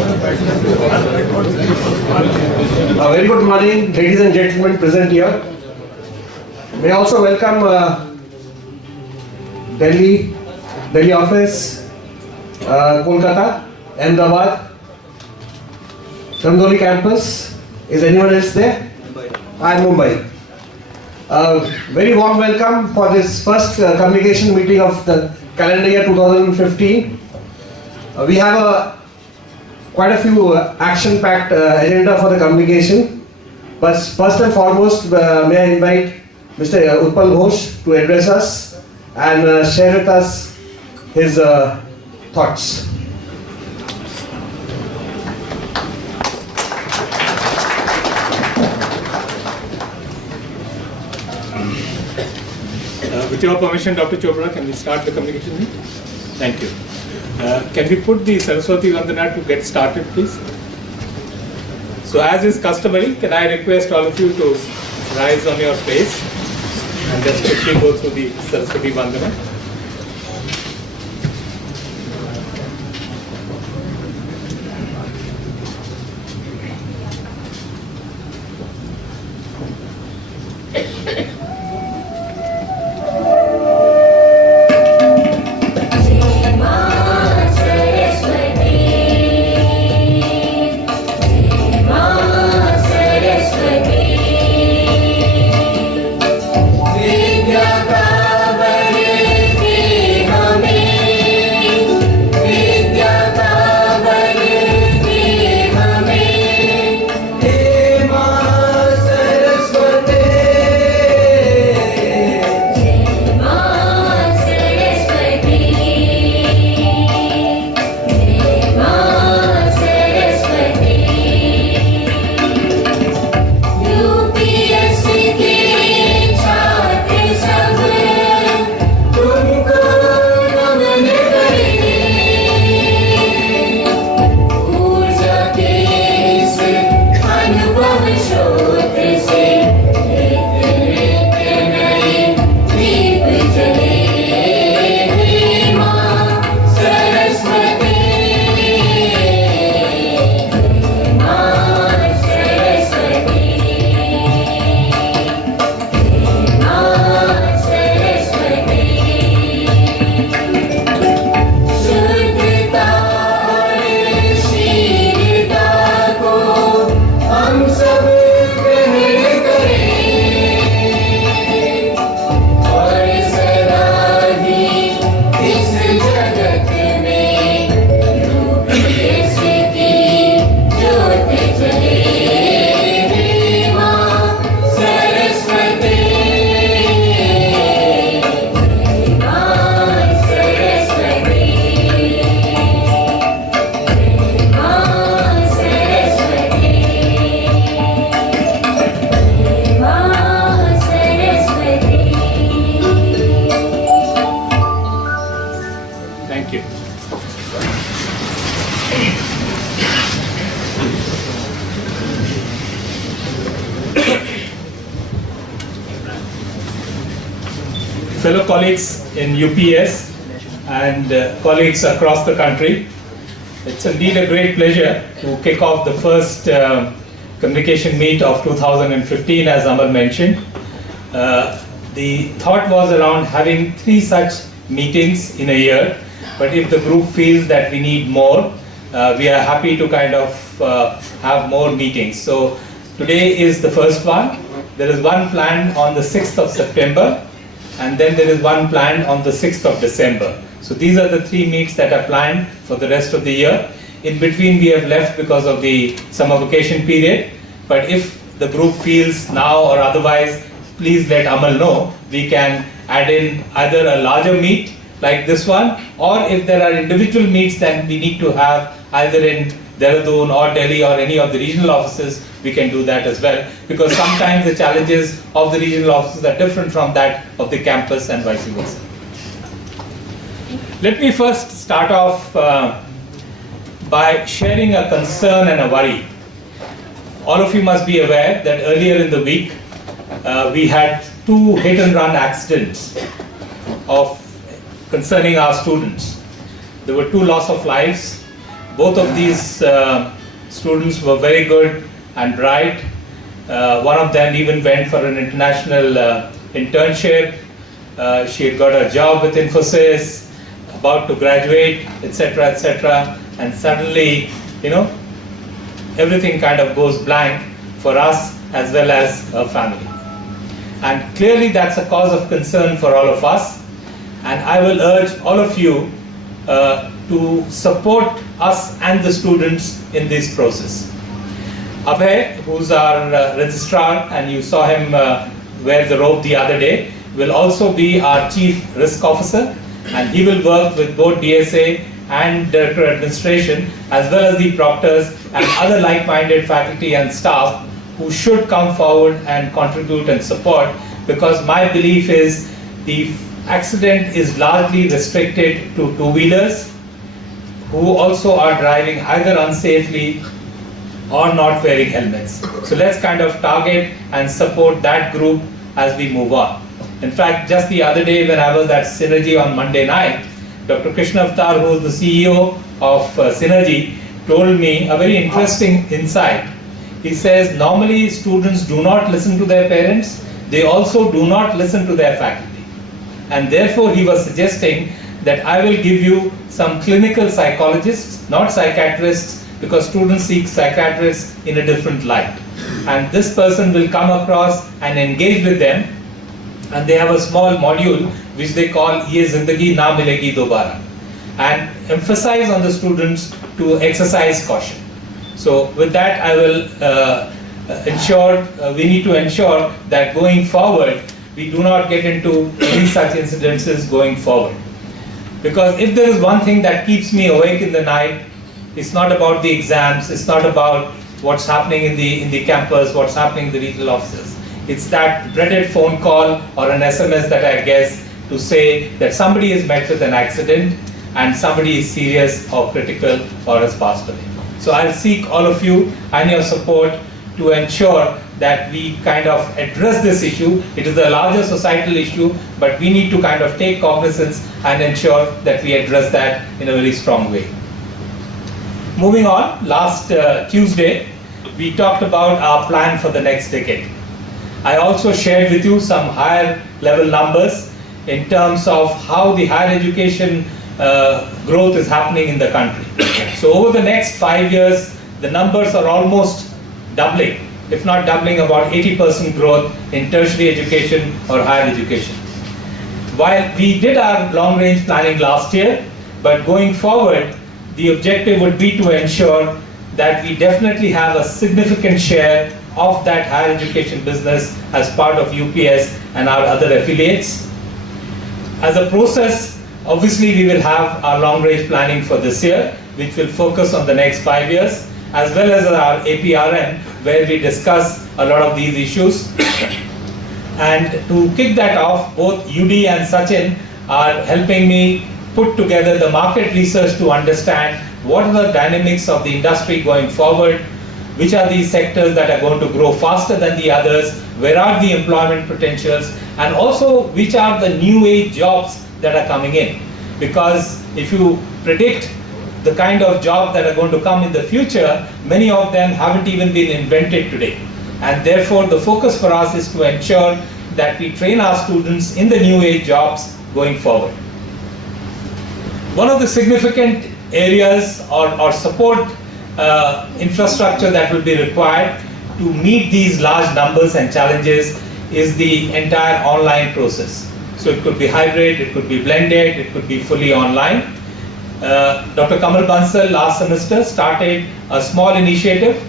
A very good morning, ladies and gentlemen present here. May I also welcome Delhi office, Kolkata, Ahmedabad, Ramdoli campus. Is anyone else there? And Mumbai. Very warm welcome for this first communication meeting of the calendar year 2015. We have quite a few action-packed agenda for the communication. But first and foremost, may I invite Mr. Utpal Ghosh to address us and share with us his thoughts. With your permission, Dr. Chopra, can we start the communication? Thank you. Can we put the Saraswati Vandana to get started, please? So as is customary, can I request all of you to rise on your place and just quickly go through the Saraswati Vandana. Fellow colleagues in UPS and colleagues across the country, it's indeed a great pleasure to kick off the first communication meet of 2015, as Amal mentioned. The thought was around having 3 such meetings in a year, but if the group feels that we need more, we are happy to kind of have more meetings. So today is the first one. There is one planned on the 6th of September, and then there is one planned on the 6th of December. So these are the 3 meets that are planned for the rest of the year. In between we have left because of the summer vacation period, but if the group feels now or otherwise, please let Amal know. We can add in either a larger meet like this one, or if there are individual meets that we need to have either in Dehradun or Delhi or any of the regional offices, we can do that as well, because sometimes the challenges of the regional offices are different from that of the campus and vice versa. Let me first start off by sharing a concern and a worry. All of you must be aware that earlier in the week we had 2 hit-and-run accidents concerning our students. There were 2 loss of lives. Both of these students were very good and bright. One of them even went for an international internship. She had got a job with Infosys, about to graduate, etc., etc. And suddenly, everything kind of goes blank for us as well as her family. And clearly that's a cause of concern for all of us. And I will urge all of you to support us and the students in this process. Abhay, who's our registrar, and you saw him wear the robe the other day, will also be our Chief Risk Officer, and he will work with both DSA and Director Administration as well as the proctors and other like-minded faculty and staff who should come forward and contribute and support, because my belief is the accident is largely restricted to two-wheelers who also are driving either unsafely or not wearing helmets. So let's kind of target and support that group as we move on. In fact, just the other day when I was at Synergy on Monday night, Dr. Krishna Avatar, who is the CEO of Synergy, told me a very interesting insight. He says normally students do not listen to their parents, they also do not listen to their faculty. And therefore he was suggesting that I will give you some clinical psychologists, not psychiatrists, because students seek psychiatrists in a different light. And this person will come across and engage with them, and they have a small module which they call Ye Zindagi Na Milegi Dobara, and emphasize on the students to exercise caution. So with that I will we need to ensure that going forward we do not get into any such incidences going forward. Because if there is one thing that keeps me awake in the night, it's not about the exams, it's not about what's happening in the campus, what's happening in the regional offices. It's that dreaded phone call or an SMS that I guess to say that somebody is met with an accident and somebody is serious or critical or has passed away. So I'll seek all of you and your support to ensure that we kind of address this issue. It is a larger societal issue, but we need to kind of take cognizance and ensure that we address that in a very strong way. Moving on, last Tuesday, we talked about our plan for the next decade. I also shared with you some higher level numbers in terms of how the higher education growth is happening in the country. So over the next 5 years, the numbers are almost doubling, if not doubling, about 80% growth in tertiary education or higher education. While we did our long range planning last year, but going forward, the objective would be to ensure that we definitely have a significant share of that higher education business as part of UPS and our other affiliates. As a process, obviously we will have our long range planning for this year, which will focus on the next 5 years, as well as our APRM, where we discuss a lot of these issues. And to kick that off, both UD and Sachin are helping me put together the market research to understand what are the dynamics of the industry going forward, which are these sectors that are going to grow faster than the others, where are the employment potentials, and also which are the new age jobs that are coming in. Because if you predict the kind of jobs that are going to come in the future, many of them haven't even been invented today. And therefore the focus for us is to ensure that we train our students in the new age jobs going forward. One of the significant areas or support infrastructure that will be required to meet these large numbers and challenges is the entire online process. So it could be hybrid, it could be blended, it could be fully online. Dr. Kamal Bansal last semester started a small initiative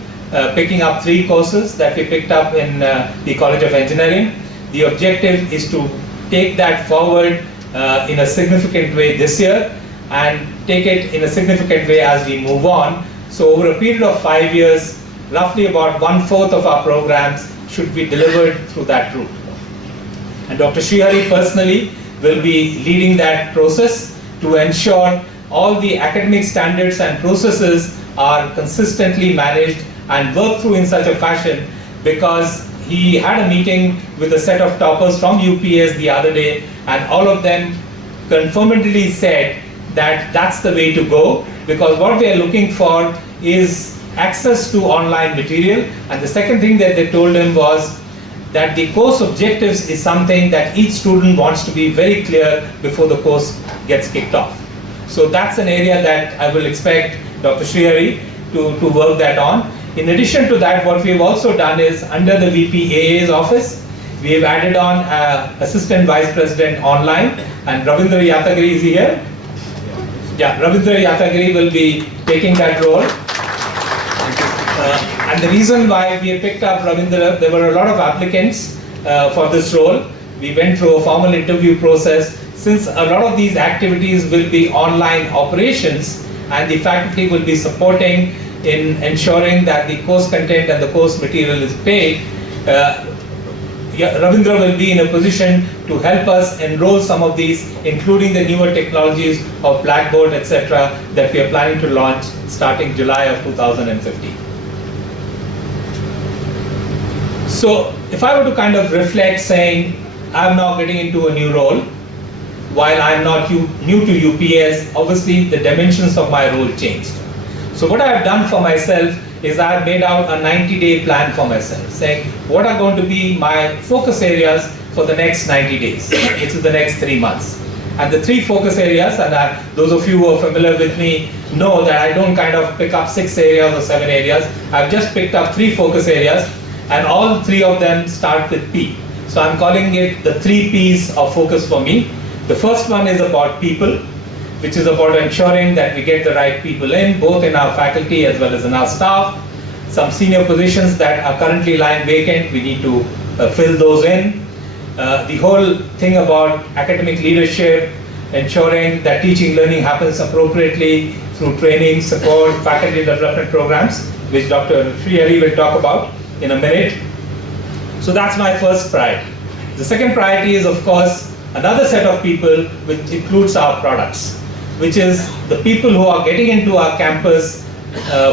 picking up 3 courses that we picked up in the College of Engineering. The objective is to take that forward in a significant way this year and take it in a significant way as we move on. So over a period of 5 years, roughly about 1/4 of our programs should be delivered through that route. And Dr. Srihari personally will be leading that process to ensure all the academic standards and processes are consistently managed and worked through in such a fashion, because he had a meeting with a set of toppers from UPS the other day, and all of them confirmedly said that that's the way to go, because what they are looking for is access to online material. And the second thing that they told him was that the course objectives is something that each student wants to be very clear before the course gets kicked off. So that's an area that I will expect Dr. Srihari to work that on. In addition to that, what we've also done is under the VPAA's office, we have added on Assistant Vice President online, and Ravindra Yatagiri is here. Yeah, Ravindra Yatagiri will be taking that role. And the reason why we have picked up Ravindra, there were a lot of applicants for this role. We went through a formal interview process. Since a lot of these activities will be online operations, and the faculty will be supporting in ensuring that the course content and the course material is paid, Ravindra will be in a position to help us enroll some of these, including the newer technologies of Blackboard, etc., that we are planning to launch starting July of 2015. So if I were to kind of reflect saying, I'm now getting into a new role, while I'm not new to UPS, obviously the dimensions of my role changed. So what I've done for myself is I've made out a 90-day plan for myself, saying what are going to be my focus areas for the next 90 days, which is the next 3 months. And the 3 focus areas, and those of you who are familiar with me know that I don't kind of pick up 6 areas or 7 areas. I've just picked up 3 focus areas, and all 3 of them start with P. So I'm calling it the 3 Ps of focus for me. The first one is about people, which is about ensuring that we get the right people in, both in our faculty as well as in our staff. Some senior positions that are currently lying vacant, we need to fill those in. The whole thing about academic leadership, ensuring that teaching learning happens appropriately through training, support, faculty development programs, which Dr. Srihari will talk about in a minute. So that's my first priority. The second priority is, of course, another set of people, which includes our products, which is the people who are getting into our campus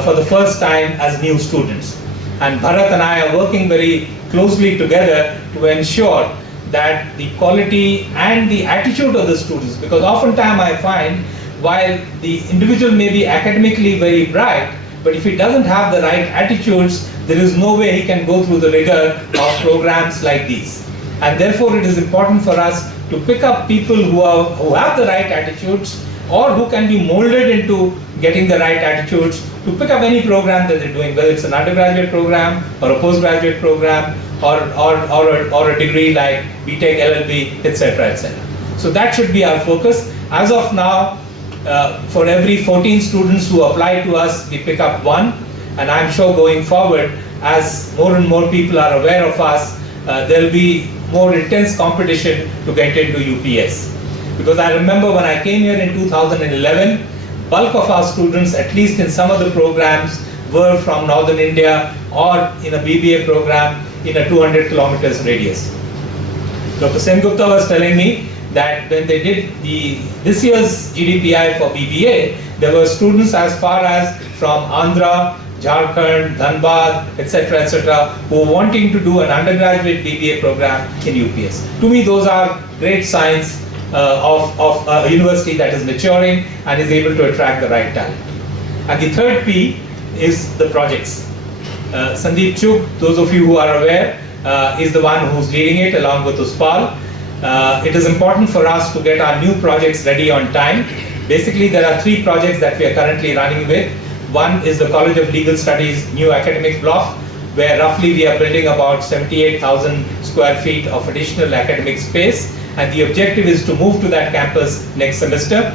for the first time as new students. And Bharat and I are working very closely together to ensure that the quality and the attitude of the students, because oftentimes I find while the individual may be academically very bright, but if he doesn't have the right attitudes, there is no way he can go through the rigor of programs like these. And therefore it is important for us to pick up people who have the right attitudes, or who can be molded into getting the right attitudes to pick up any program that they're doing, whether it's an undergraduate program or a postgraduate program or a degree like BTech, LLB, etc., etc. So that should be our focus. As of now, for every 14 students who apply to us, we pick up 1, and I'm sure going forward, as more and more people are aware of us, there'll be more intense competition to get into UPS. Because I remember when I came here in 2011, bulk of our students, at least in some of the programs, were from Northern India or in a BBA program in a 200 kilometers radius. Dr. Sengupta was telling me that when they did this year's GDPI for BBA, there were students as far as from Andhra, Jharkhand, Dhanbad, etc., who were wanting to do an undergraduate BBA program in UPS. To me, those are great signs of a university that is maturing and is able to attract the right talent. And the third P is the projects. Sandeep Chugh, those of you who are aware, is the one who's leading it along with Uspal. It is important for us to get our new projects ready on time. Basically, there are 3 projects that we are currently running with. One is the College of Legal Studies new academic block, where roughly we are building about 78,000 square feet of additional academic space, and the objective is to move to that campus next semester.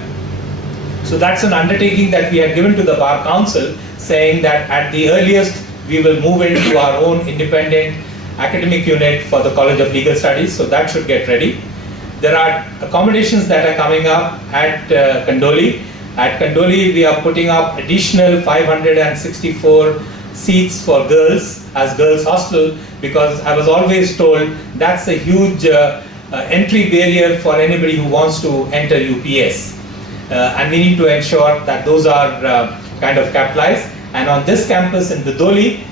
So that's an undertaking that we had given to the Bar Council, saying that at the earliest we will move into our own independent academic unit for the College of Legal Studies, so that should get ready. There are accommodations that are coming up at Kandoli. At Kandoli, we are putting up additional 564 seats for girls as girls' hostel, because I was always told that's a huge entry barrier for anybody who wants to enter UPS. And we need to ensure that those are kind of capitalized. And on this campus in Dudoli,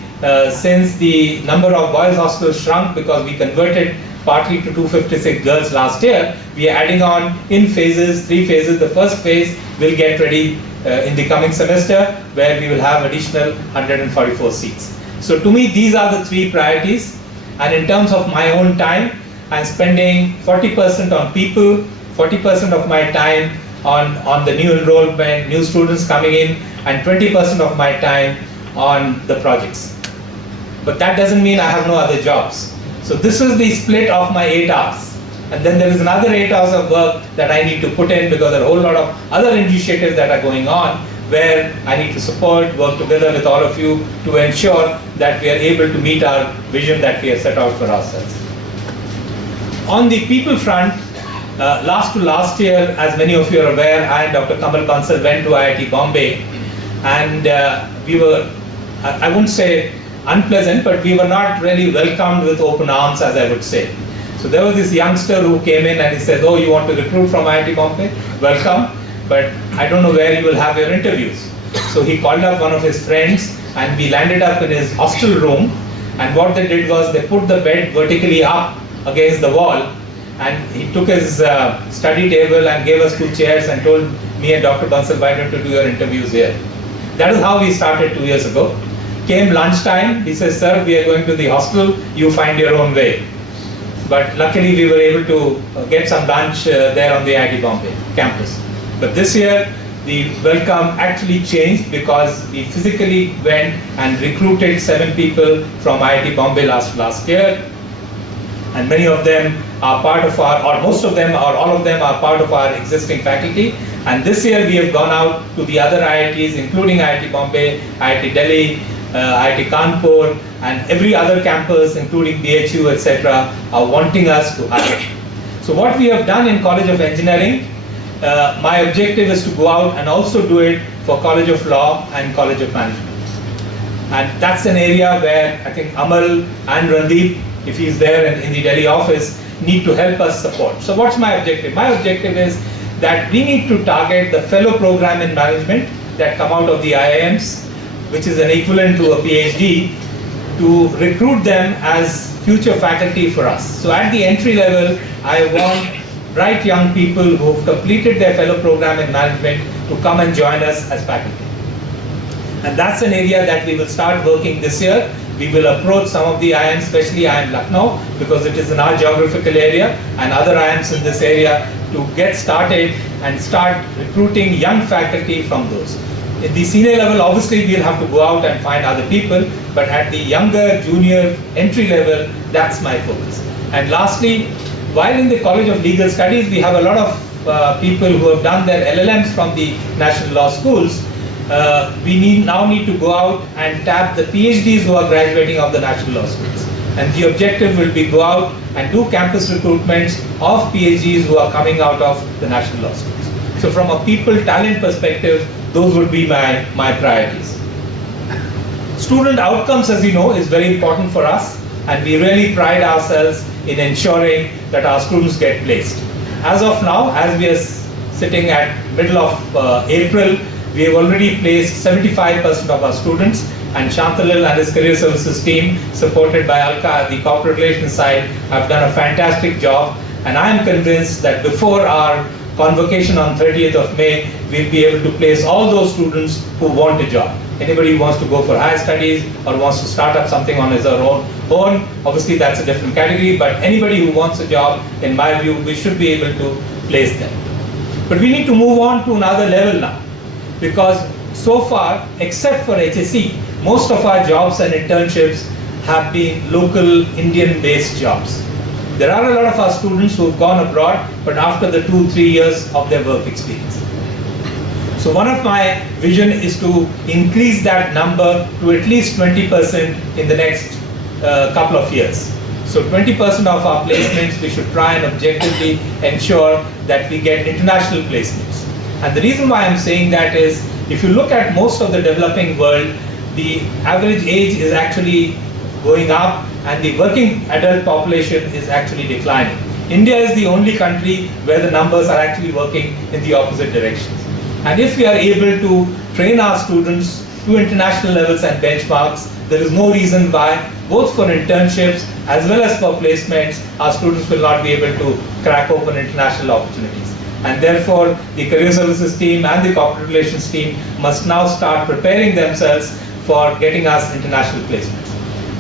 since the number of boys' hostels shrunk because we converted partly to 256 girls last year, we are adding on in phases, 3 phases. The first phase will get ready in the coming semester, where we will have additional 144 seats. So to me, these are the three priorities. And in terms of my own time, I'm spending 40% on people, 40% of my time on the new enrollment, new students coming in, and 20% of my time on the projects. But that doesn't mean I have no other jobs. So this is the split of my 8 hours. And then there is another 8 hours of work that I need to put in, because there are a whole lot of other initiatives that are going on where I need to support, work together with all of you to ensure that we are able to meet our vision that we have set out for ourselves. On the people front, last year, as many of you are aware, I and Dr. Kamal Bansal went to IIT Bombay, and we were, I wouldn't say unpleasant, but we were not really welcomed with open arms, as I would say. So there was this youngster who came in and he said, "Oh, you want to recruit from IIT Bombay? Welcome, but I don't know where you will have your interviews." So he called up one of his friends, and we landed up in his hostel room, and what they did was they put the bed vertically up against the wall, and he took his study table and gave us 2 chairs and told me and Dr. Bansal, "Why don't you do your interviews here?" That is how we started 2 years ago. Came lunchtime, he says, "Sir, we are going to the hostel, you find your own way." But luckily we were able to get some lunch there on the IIT Bombay campus. But this year, the welcome actually changed, because we physically went and recruited 7 people from IIT Bombay last year. And many of them are part of our, or most of them, or all of them are part of our existing faculty. And this year we have gone out to the other IITs, including IIT Bombay, IIT Delhi, IIT Kanpur, and every other campus, including BHU, etc., are wanting us to hire. So what we have done in College of Engineering, my objective is to go out and also do it for College of Law and College of Management. And that's an area where I think Amal and Randeep, if he's there in the Delhi office, need to help us support. So what's my objective? My objective is that we need to target the fellow program in management that come out of the IIMs, which is an equivalent to a PhD, to recruit them as future faculty for us. So at the entry level, I want bright young people who have completed their fellow program in management to come and join us as faculty. And that's an area that we will start working this year. We will approach some of the IIMs, especially IIM Lucknow, because it is in our geographical area, and other IIMs in this area, to get started and start recruiting young faculty from those. At the senior level, obviously we'll have to go out and find other people, but at the younger, junior, entry level, that's my focus. And lastly, while in the College of Legal Studies, we have a lot of people who have done their LLMs from the national law schools. We now need to go out and tap the PhDs who are graduating of the national law schools. And the objective will be go out and do campus recruitments of PhDs who are coming out of the national law schools. So from a people talent perspective, those would be my priorities. Student outcomes, as you know, is very important for us, and we really pride ourselves in ensuring that our students get placed. As of now, as we are sitting at middle of April, we have already placed 75% of our students, and Shantalil and his career services team, supported by Alka at the corporate relations side, have done a fantastic job. And I am convinced that before our convocation on 30th of May, we'll be able to place all those students who want a job. Anybody who wants to go for higher studies or wants to start up something on his own, obviously that's a different category, but anybody who wants a job, in my view, we should be able to place them. But we need to move on to another level now, because so far, except for HSE, most of our jobs and internships have been local Indian-based jobs. There are a lot of our students who have gone abroad, but after the 2-3 years of their work experience. So one of my vision is to increase that number to at least 20% in the next couple of years. So 20% of our placements, we should try and objectively ensure that we get international placements. And the reason why I'm saying that is, if you look at most of the developing world, the average age is actually going up and the working adult population is actually declining. India is the only country where the numbers are actually working in the opposite direction. And if we are able to train our students to international levels and benchmarks, there is no reason why, both for internships as well as for placements, our students will not be able to crack open international opportunities. and therefore the career services team and the corporate relations team must now start preparing themselves for getting us international placements.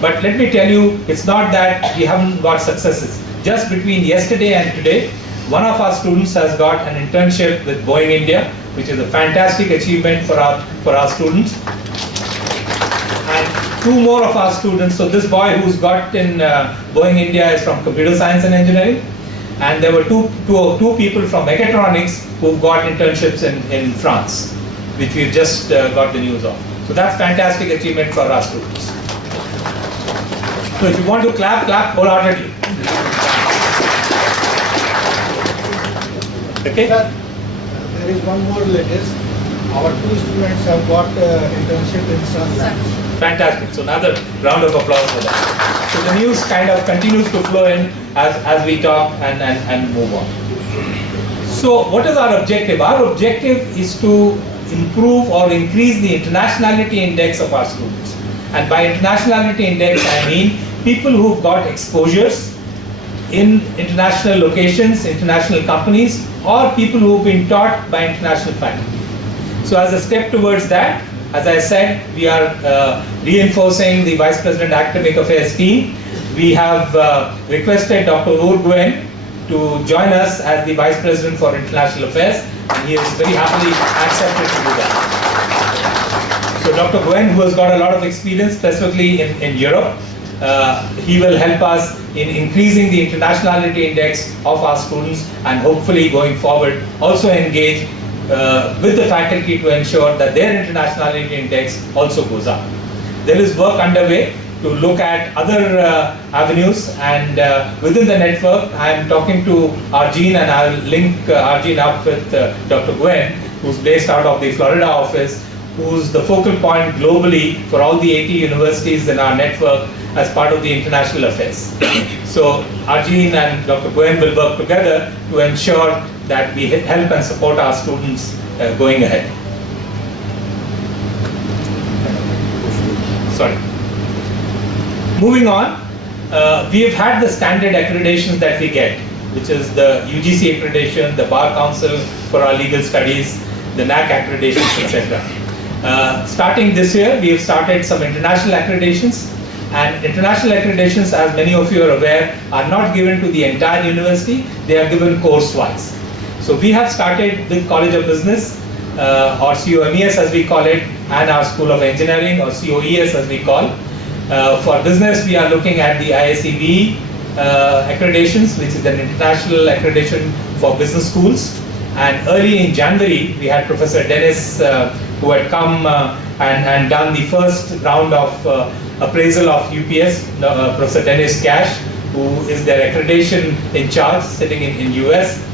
But let me tell you, it's not that we haven't got successes. Just between yesterday and today, one of our students has got an internship with Boeing India, which is a fantastic achievement for our students. And two more of our students, so this boy who's got in Boeing India is from computer science and engineering, and there were two people from mechatronics who've got internships in France, which we've just got the news of. So that's fantastic achievement for our students. So if you want to clap, clap wholeheartedly. Okay? Sir, there is one more latest. Our two students have got internship in Sun Labs. Fantastic. So another round of applause for that. So the news kind of continues to flow in as we talk and move on. So what is our objective? Our objective is to improve or increase the internationality index of our students. And by internationality index, I mean people who've got exposures in international locations, international companies, or people who've been taught by international faculty. So as a step towards that, as I said, we are reinforcing the Vice President Academic Affairs team. We have requested Dr. Noor Guen to join us as the Vice President for International Affairs, and he has very happily accepted to do that. So Dr. Guen, who has got a lot of experience specifically in Europe, he will help us in increasing the internationality index of our students and hopefully going forward also engage with the faculty to ensure that their internationality index also goes up. There is work underway to look at other avenues, and within the network I am talking to Arjun, and I will link Arjun up with Dr. Guen, who's based out of the Florida office, who's the focal point globally for all the 80 universities in our network as part of the international affairs. So Arjun and Dr. Guen will work together to ensure that we help and support our students going ahead. Sorry. Moving on, we have had the standard accreditations that we get, which is the UGC accreditation, the Bar Council for our legal studies, the NAC accreditations, etc. Starting this year, we have started some international accreditations, and international accreditations, as many of you are aware, are not given to the entire university, they are given course-wise. So we have started the College of Business, or COMES as we call it, and our School of Engineering, or COES as we call. For business, we are looking at the ISEB accreditations, which is an international accreditation for business schools. And early in January, we had Professor Dennis, who had come and done the first round of appraisal of UPS, Professor Dennis Cash, who is their accreditation in charge, sitting in US.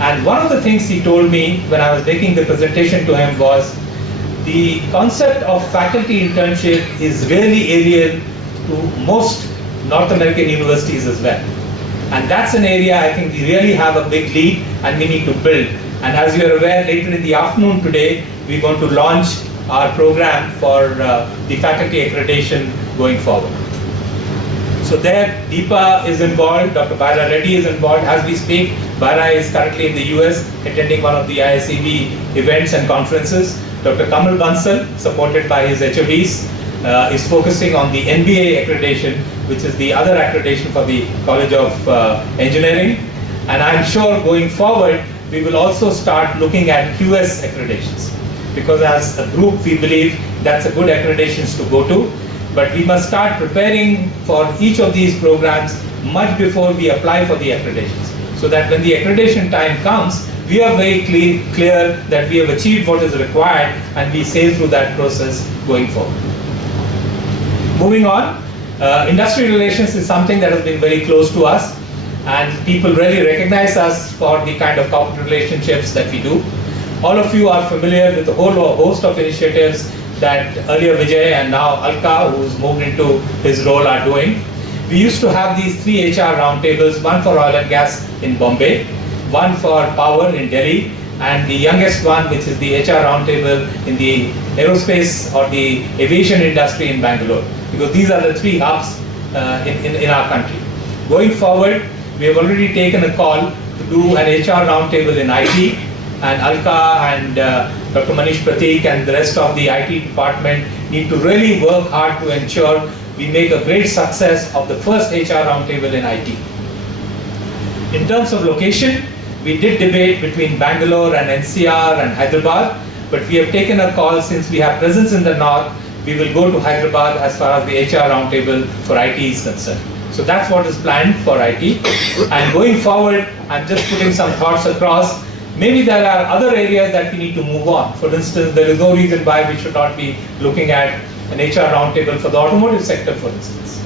And one of the things he told me when I was making the presentation to him was, the concept of faculty internship is really alien to most North American universities as well. And that's an area I think we really have a big lead and we need to build. And as you are aware, later in the afternoon today, we're going to launch our program for the faculty accreditation going forward. So there, Deepa is involved, Dr. Baira Reddy is involved as we speak. Baira is currently in the US attending one of the ISEB events and conferences. Dr. Kamal Bansal, supported by his HODs, is focusing on the NBA accreditation, which is the other accreditation for the College of Engineering. And I'm sure going forward, we will also start looking at QS accreditations, because as a group we believe that's a good accreditations to go to. But we must start preparing for each of these programs much before we apply for the accreditations, so that when the accreditation time comes, we are very clear that we have achieved what is required and we sail through that process going forward. Moving on, industry relations is something that has been very close to us, and people really recognize us for the kind of corporate relationships that we do. All of you are familiar with the whole host of initiatives that earlier Vijay and now Alka, who's moved into his role, are doing. We used to have these 3 HR roundtables, one for oil and gas in Bombay, one for power in Delhi, and the youngest one, which is the HR roundtable in the aerospace or the aviation industry in Bangalore, because these are the 3 hubs in our country. Going forward, we have already taken a call to do an HR roundtable in IT, and Alka and Dr. Manish Prateek and the rest of the IT department need to really work hard to ensure we make a great success of the first HR roundtable in IT. In terms of location, we did debate between Bangalore and NCR and Hyderabad, but we have taken a call since we have presence in the north, we will go to Hyderabad as far as the HR roundtable for IT is concerned. So that's what is planned for IT. And going forward, I'm just putting some thoughts across. Maybe there are other areas that we need to move on. For instance, there is no reason why we should not be looking at an HR roundtable for the automotive sector, for instance,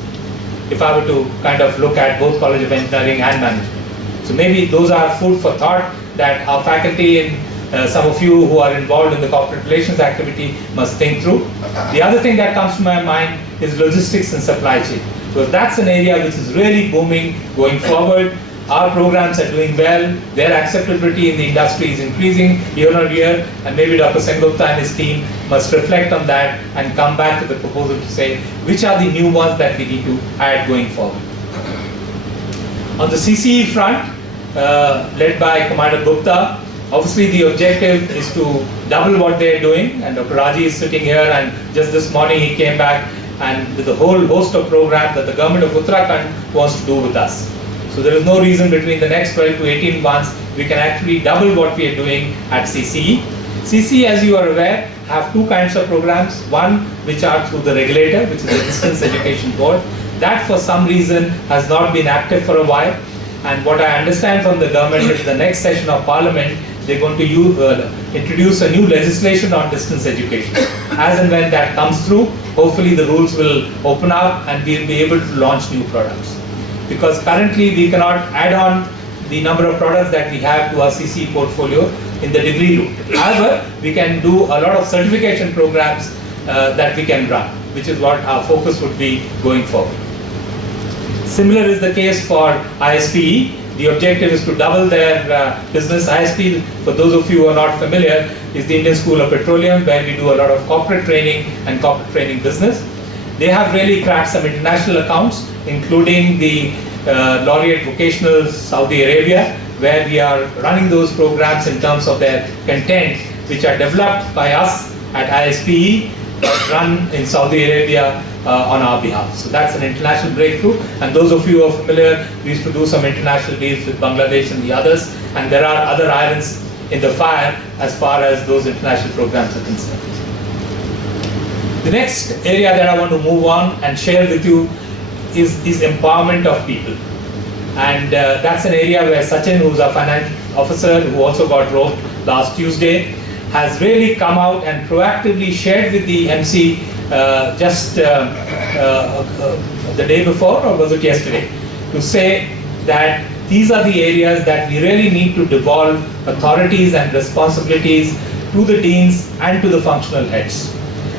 if I were to kind of look at both College of Engineering and Management. So maybe those are food for thought that our faculty and some of you who are involved in the corporate relations activity must think through. The other thing that comes to my mind is logistics and supply chain. So that's an area which is really booming going forward. Our programs are doing well, their acceptability in the industry is increasing year on year, and maybe Dr. Sengupta and his team must reflect on that and come back with a proposal to say which are the new ones that we need to add going forward. On the CCE front, led by Commander Gupta, obviously the objective is to double what they are doing, and Dr. Raji is sitting here, and just this morning he came back and with a whole host of programs that the government of Uttarakhand wants to do with us. So there is no reason between the next 12 to 18 months we can actually double what we are doing at CCE. CCE, as you are aware, have two kinds of programs. One which are through the regulator, which is the Distance Education Board. That for some reason has not been active for a while. And what I understand from the government is the next session of Parliament, they're going to introduce a new legislation on distance education. As and when that comes through, hopefully the rules will open up and we'll be able to launch new products. Because currently we cannot add on the number of products that we have to our CCE portfolio in the degree route. However, we can do a lot of certification programs that we can run, which is what our focus would be going forward. Similar is the case for ISPE. The objective is to double their business. ISPE, for those of you who are not familiar, is the Indian School of Petroleum, where we do a lot of corporate training and corporate training business. They have really cracked some international accounts, including the Laureate Vocational Saudi Arabia, where we are running those programs in terms of their content, which are developed by us at ISPE, but run in Saudi Arabia on our behalf. So that's an international breakthrough. And those of you who are familiar, we used to do some international deals with Bangladesh and the others, and there are other irons in the fire as far as those international programs are concerned. The next area that I want to move on and share with you is empowerment of people. And that's an area where Sachin, who's our finance officer, who also got roped last Tuesday, has really come out and proactively shared with the MC just the day before, or was it yesterday, to say that these are the areas that we really need to devolve authorities and responsibilities to the deans and to the functional heads.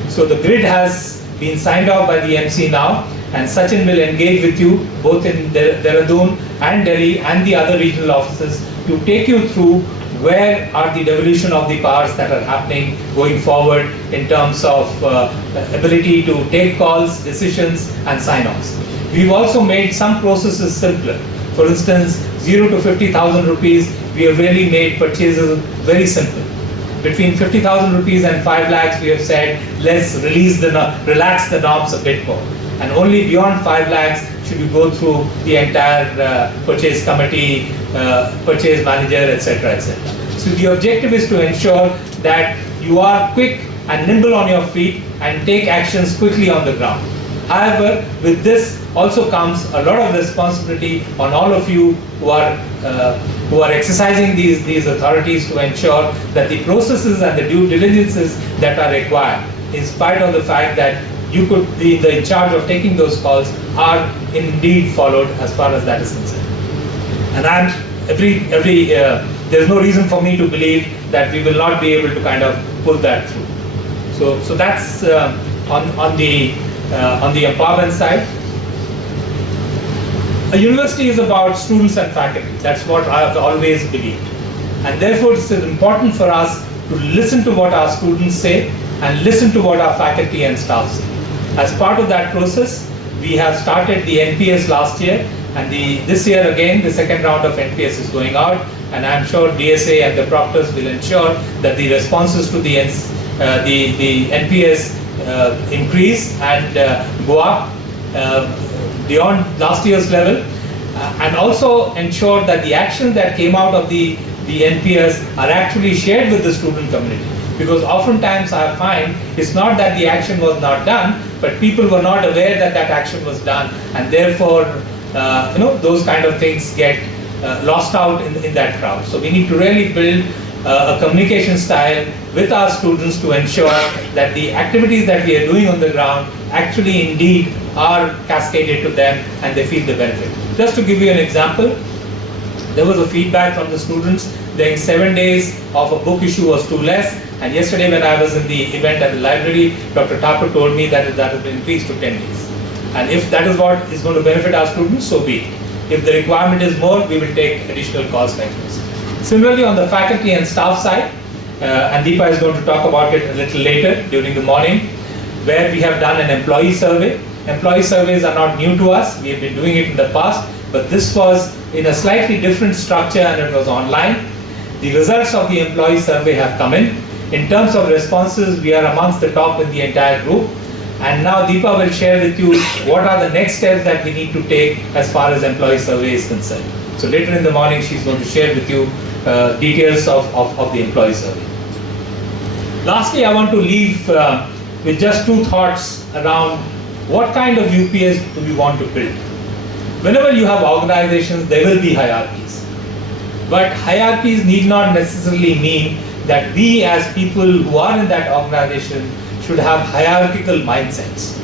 So the grid has been signed off by the MC now, and Sachin will engage with you both in Dehradun and Delhi and the other regional offices to take you through where are the devolution of the powers that are happening going forward in terms of ability to take calls, decisions and sign-offs. We've also made some processes simpler. For instance, 0 to 50,000 rupees, we have really made purchases very simple. Between 50,000 rupees and 5 lakhs, we have said, let's relax the norms a bit more. And only beyond 5 lakhs should you go through the entire purchase committee, purchase manager, etc., etc. So the objective is to ensure that you are quick and nimble on your feet and take actions quickly on the ground. However, with this also comes a lot of responsibility on all of you who are exercising these authorities to ensure that the processes and the due diligences that are required, in spite of the fact that you could be in charge of taking those calls, are indeed followed as far as that is concerned. And there's no reason for me to believe that we will not be able to kind of pull that through. So that's on the empowerment side. A university is about students and faculty. That's what I have always believed. And therefore it's important for us to listen to what our students say and listen to what our faculty and staff say. As part of that process, we have started the NPS last year, And this year again, the second round of NPS is going out, and I'm sure DSA and the proctors will ensure that the responses to the NPS increase and go up beyond last year's level, and also ensure that the action that came out of the NPS are actually shared with the student community. Because oftentimes I find it's not that the action was not done, but people were not aware that that action was done, and therefore those kind of things get lost out in that crowd. So we need to really build a communication style with our students to ensure that the activities that we are doing on the ground actually indeed are cascaded to them and they feel the benefit. Just to give you an example, there was a feedback from the students saying 7 days of a book issue was too less, and yesterday when I was in the event at the library, Dr. Thakur told me that that has been increased to 10 days. And if that is what is going to benefit our students, so be it. If the requirement is more, we will take additional calls like this. Similarly, on the faculty and staff side, and Deepa is going to talk about it a little later during the morning, where we have done an employee survey. Employee surveys are not new to us. We have been doing it in the past, but this was in a slightly different structure and it was online. The results of the employee survey have come in. In terms of responses, we are amongst the top in the entire group. And now Deepa will share with you what are the next steps that we need to take as far as employee survey is concerned. So later in the morning, she's going to share with you details of the employee survey. Lastly, I want to leave with just two thoughts around what kind of UPS do we want to build. Whenever you have organizations, there will be hierarchies. But hierarchies need not necessarily mean that we as people who are in that organization should have hierarchical mindsets.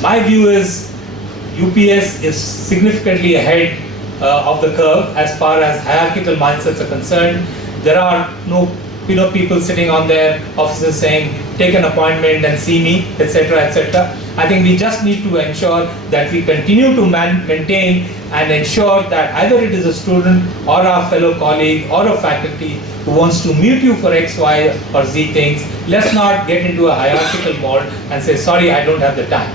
My view is UPS is significantly ahead of the curve as far as hierarchical mindsets are concerned. There are no people sitting on their offices saying, take an appointment and see me, etc., etc. I think we just need to ensure that we continue to maintain and ensure that either it is a student or our fellow colleague or a faculty who wants to meet you for X, Y, or Z things, let's not get into a hierarchical mode and say, sorry, I don't have the time.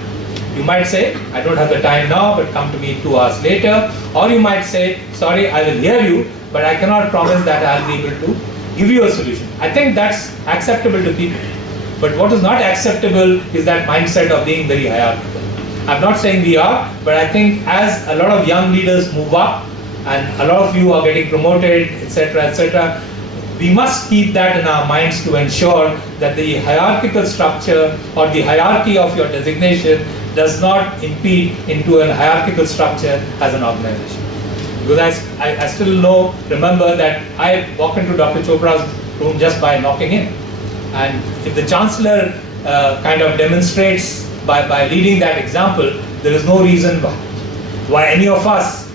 You might say, I don't have the time now, but come to me 2 hours later. Or you might say, sorry, I will hear you, but I cannot promise that I'll be able to give you a solution. I think that's acceptable to people. But what is not acceptable is that mindset of being very hierarchical. I'm not saying we are, but I think as a lot of young leaders move up and a lot of you are getting promoted, etc., etc., we must keep that in our minds to ensure that the hierarchical structure or the hierarchy of your designation does not impede into a hierarchical structure as an organization. Because I still remember that I walked into Dr. Chopra's room just by knocking in. And if the Chancellor kind of demonstrates by leading that example, there is no reason why any of us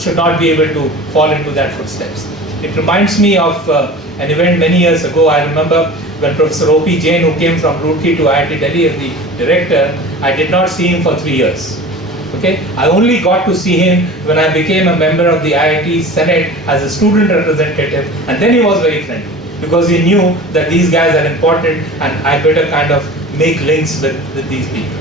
should not be able to fall into that footsteps. It reminds me of an event many years ago. I remember when Professor O.P. Jain, who came from Roorkee to IIT Delhi as the director, I did not see him for 3 years. Okay, I only got to see him when I became a member of the IIT Senate as a student representative, and then he was very friendly because he knew that these guys are important and I better kind of make links with these people.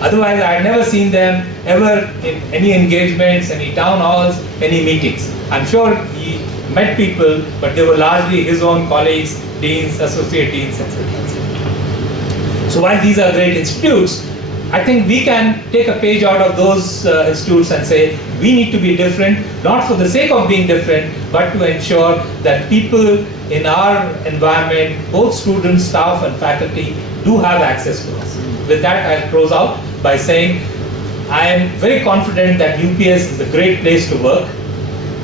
Otherwise, I had never seen them ever in any engagements, any town halls, any meetings. I'm sure he met people, but they were largely his own colleagues, deans, associate deans, etc. So while these are great institutes, I think we can take a page out of those institutes and say, we need to be different, not for the sake of being different, but to ensure that people in our environment, both students, staff and faculty, do have access to us. With that, I'll close out by saying, I am very confident that UPS is a great place to work.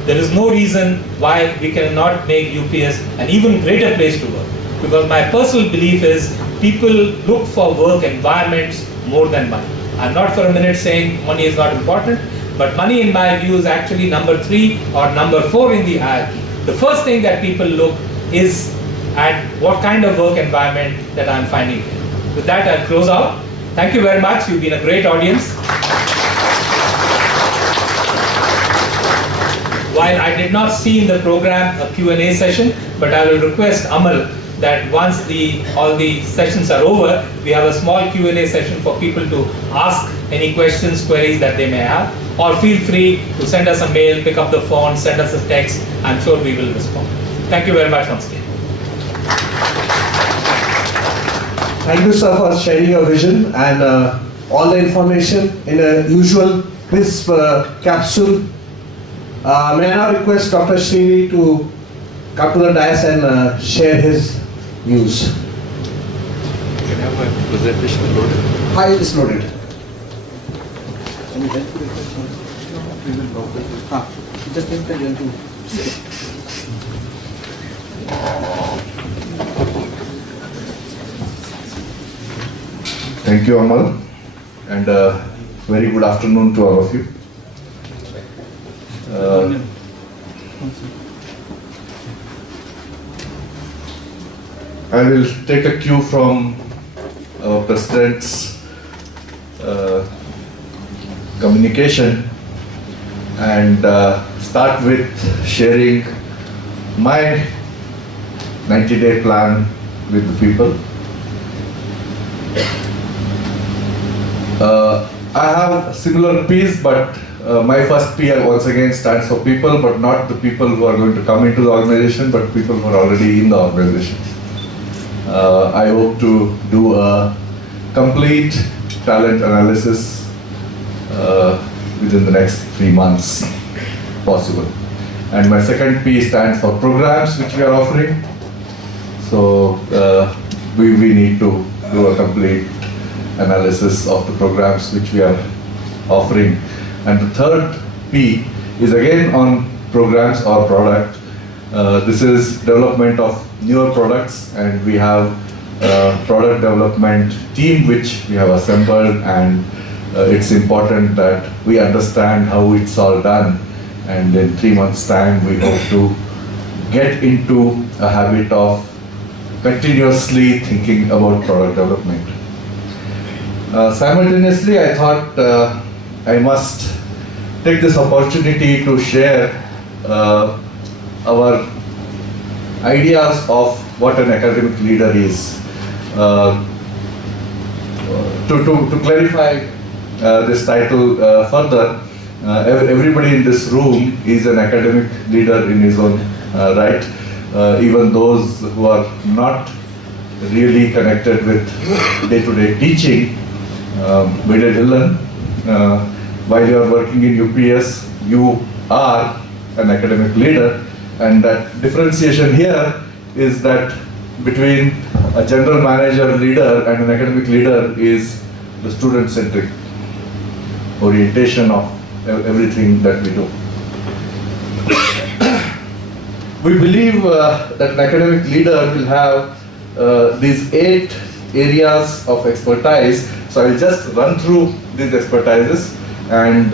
There is no reason why we cannot make UPS an even greater place to work. Because my personal belief is people look for work environments more than money. I'm not for a minute saying money is not important, but money in my view is actually number 3 or number 4 in the hierarchy. The first thing that people look is at what kind of work environment that I'm finding here. With that, I'll close out. Thank you very much. You've been a great audience. While I did not see in the program a Q&A session, but I will request Amal that once all the sessions are over, we have a small Q&A session for people to ask any questions, queries that they may have, or feel free to send us a mail, pick up the phone, send us a text. I'm sure we will respond. Thank you very much once again. Thank you, sir, for sharing your vision and all the information in a usual quiz capsule. May I now request Dr. Sri to come to the dais and share his views. Can I have my presentation loaded? Hi, it is loaded. Just take the to. Thank you, Amal, and very good afternoon to all of you. I will take a cue from our President's communication and start with sharing my 90-day plan with the people. I have similar P's, but my first P once again stands for people, but not the people who are going to come into the organization, but people who are already in the organization. I hope to do a complete talent analysis within the next 3 months, possible. And my second P stands for programs which we are offering. So we need to do a complete analysis of the programs which we are offering. And the third P is again on programs or product. This is development of newer products, and we have a product development team which we have assembled, and it's important that we understand how it's all done, and in 3 months' time we hope to get into a habit of continuously thinking about product development. Simultaneously, I thought I must take this opportunity to share our ideas of what an academic leader is. To clarify this title further, everybody in this room is an academic leader in his own right. Even those who are not really connected with day-to-day teaching. Vidya Dhillon, while you are working in UPS, you are an academic leader, and that differentiation here is that between a general manager leader and an academic leader is the student-centric orientation of everything that we do. We believe that an academic leader will have these 8 areas of expertise. So I will just run through these expertises, and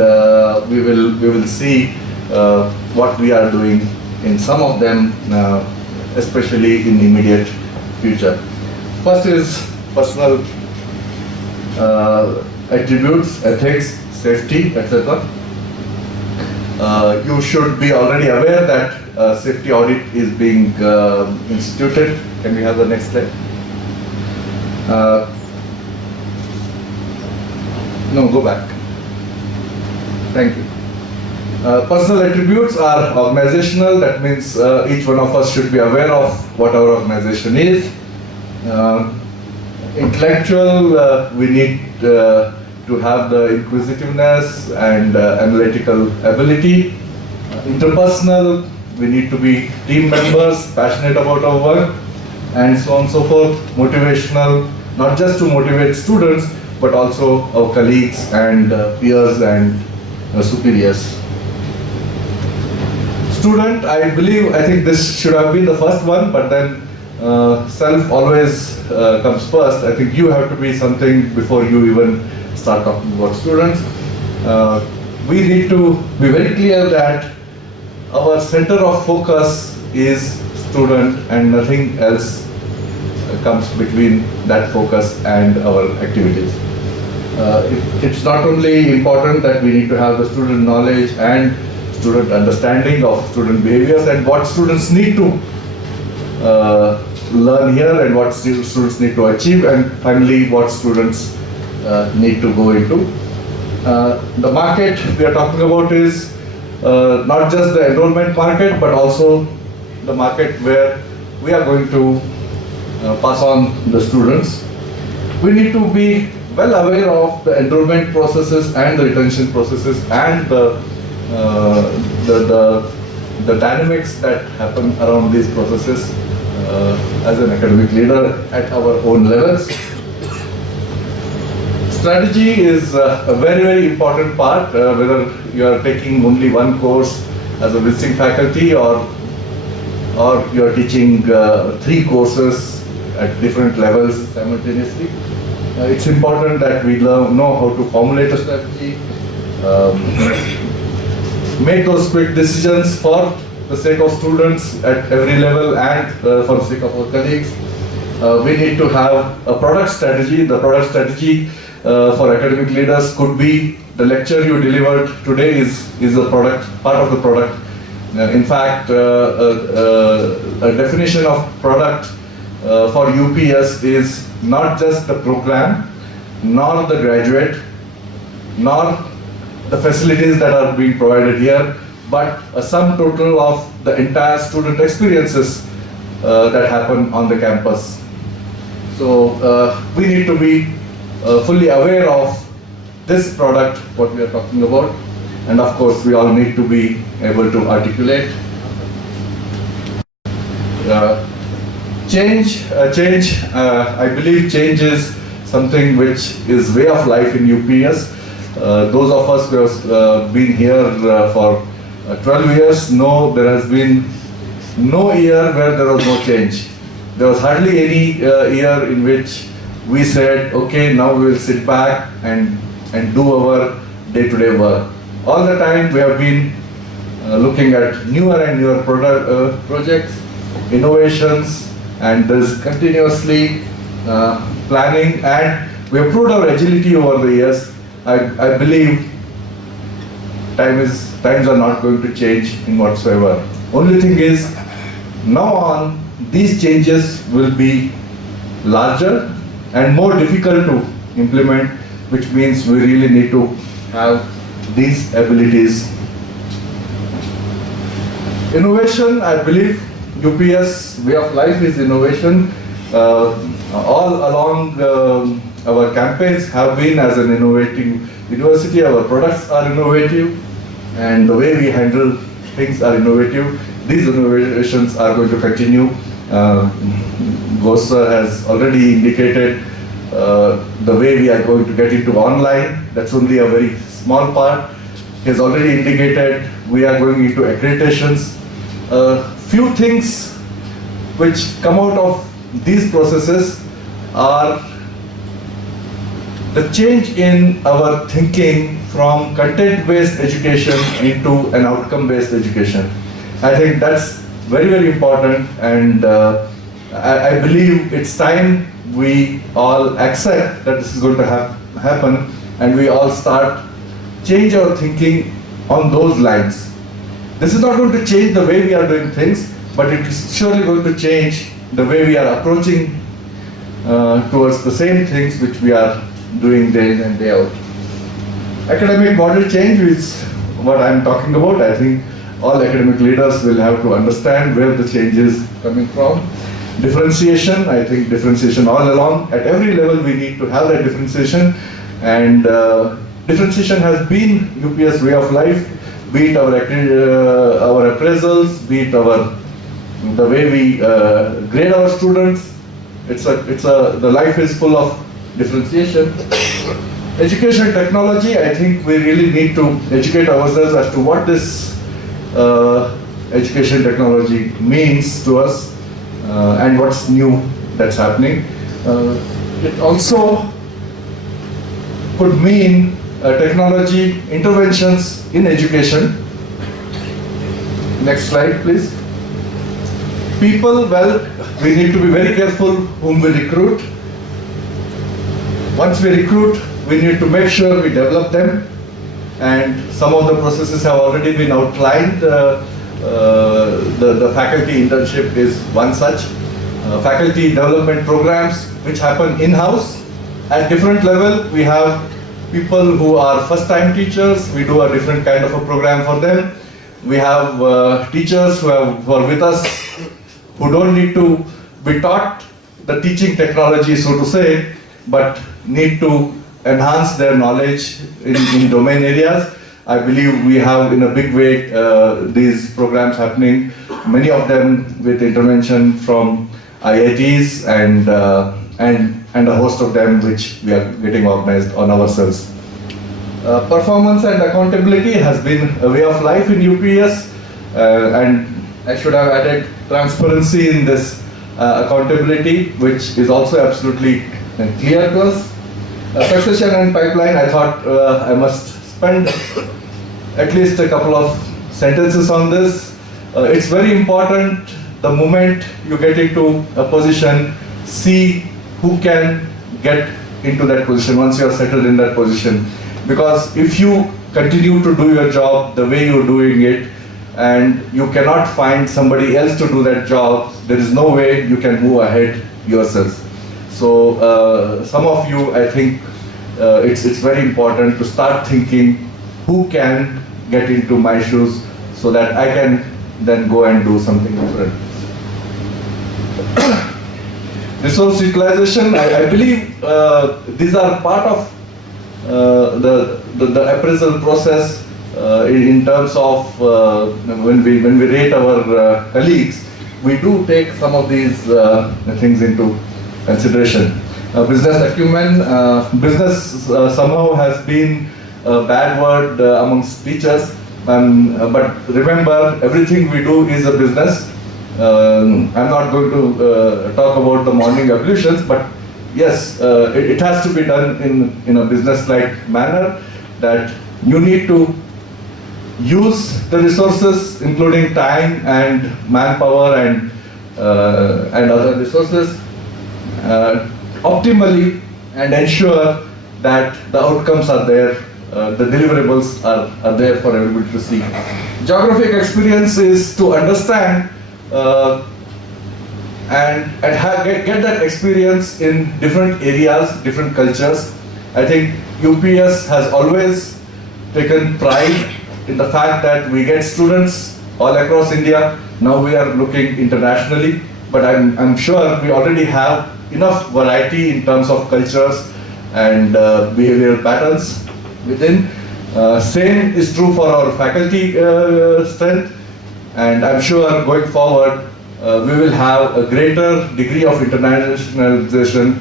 we will see what we are doing in some of them, especially in the immediate future. First is personal attributes, ethics, safety, etc. You should be already aware that safety audit is being instituted. Can we have the next slide? No, go back. Thank you. Personal attributes are organizational. That means each one of us should be aware of what our organization is. Intellectual, we need to have the inquisitiveness and analytical ability. Interpersonal, we need to be team members, passionate about our work, and so on and so forth. Motivational, not just to motivate students, but also our colleagues and peers and superiors. Student, I think this should have been the first one, but then self always comes first. I think you have to be something before you even start talking about students. We need to be very clear that our center of focus is student, and nothing else comes between that focus and our activities. It's not only important that we need to have the student knowledge and student understanding of student behaviors and what students need to learn here and what students need to achieve, and finally what students need to go into. The market we are talking about is not just the enrollment market, but also the market where we are going to pass on the students. We need to be well aware of the enrollment processes and the retention processes and the dynamics that happen around these processes as an academic leader at our own levels. Strategy is a very, very important part, whether you are taking only one course as a visiting faculty or you are teaching 3 courses at different levels simultaneously. It's important that we know how to formulate a strategy, make those quick decisions for the sake of students at every level and for the sake of our colleagues. We need to have a product strategy. The product strategy for academic leaders could be the lecture you delivered today is a product, part of the product. In fact, a definition of product for UPS is not just the program, nor the graduate, nor the facilities that are being provided here, but a sum total of the entire student experiences that happen on the campus. So we need to be fully aware of this product, what we are talking about, and of course we all need to be able to articulate. Change, I believe change is something which is way of life in UPS. Those of us who have been here for 12 years know there has been no year where there was no change. There was hardly any year in which we said, okay, now we will sit back and do our day-to-day work. All the time we have been looking at newer and newer projects, innovations, and there's continuously planning, and we have proved our agility over the years. I believe times are not going to change in whatsoever. Only thing is, now on, these changes will be larger and more difficult to implement, which means we really need to have these abilities. Innovation, I believe, UPS way of life is innovation. All along our campaigns have been as an innovating university. Our products are innovative, and the way we handle things are innovative. These innovations are going to continue. Ghosh sir has already indicated the way we are going to get into online. That's only a very small part. He has already indicated we are going into accreditations. Few things which come out of these processes are the change in our thinking from content-based education into an outcome-based education. I think that's very, very important, and I believe it's time we all accept that this is going to happen, and we all start change our thinking on those lines. This is not going to change the way we are doing things, but it is surely going to change the way we are approaching towards the same things which we are doing day in and day out. Academic model change is what I am talking about. I think all academic leaders will have to understand where the change is coming from. Differentiation, I think differentiation all along, at every level we need to have that differentiation, and differentiation has been UPS way of life, be it our appraisals, be it the way we grade our students. The life is full of differentiation. Education technology, I think we really need to educate ourselves as to what this education technology means to us and what's new that's happening. It also could mean technology interventions in education. Next slide, please. People, well, we need to be very careful whom we recruit. Once we recruit, we need to make sure we develop them, and some of the processes have already been outlined. The faculty internship is one such. faculty development programs which happen in-house. At different level, we have people who are first-time teachers. We do a different kind of a program for them. We have teachers who are with us, who don't need to be taught the teaching technology, so to say, but need to enhance their knowledge in domain areas. I believe we have in a big way these programs happening, many of them with intervention from IITs and a host of them which we are getting organized on ourselves. Performance and accountability has been a way of life in UPS, and I should have added transparency in this accountability, which is also absolutely clear to us. Succession and pipeline, I thought I must spend at least a couple of sentences on this. It's very important the moment you get into a position, see who can get into that position once you are settled in that position. Because if you continue to do your job the way you're doing it, and you cannot find somebody else to do that job, there is no way you can move ahead yourselves. So some of you, I think it's very important to start thinking who can get into my shoes so that I can then go and do something different. Resource utilization, I believe these are part of the appraisal process in terms of when we rate our colleagues. We do take some of these things into consideration. Business acumen, business somehow has been a bad word amongst teachers, but remember, everything we do is a business. I'm not going to talk about the morning ablutions, but yes, it has to be done in a business-like manner, that you need to use the resources, including time and manpower and other resources, optimally, and ensure that the outcomes are there, the deliverables are there for everybody to see. Geographic experience is to understand and get that experience in different areas, different cultures. I think UPS has always taken pride in the fact that we get students all across India. Now we are looking internationally, but I'm sure we already have enough variety in terms of cultures and behavioral patterns within. Same is true for our faculty strength, and I'm sure going forward we will have a greater degree of internationalization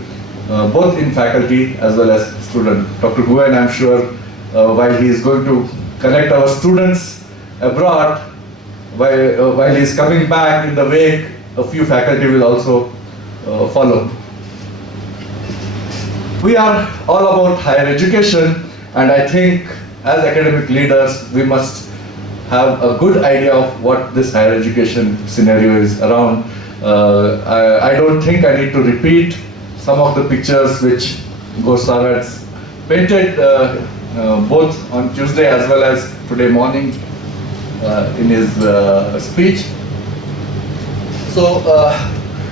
both in faculty as well as student. Dr. Goen, I'm sure while he is going to connect our students abroad, while he is coming back in the wake, a few faculty will also follow. We are all about higher education, and I think as academic leaders we must have a good idea of what this higher education scenario is around. I don't think I need to repeat some of the pictures which Gosawatz painted both on Tuesday as well as today morning in his speech. So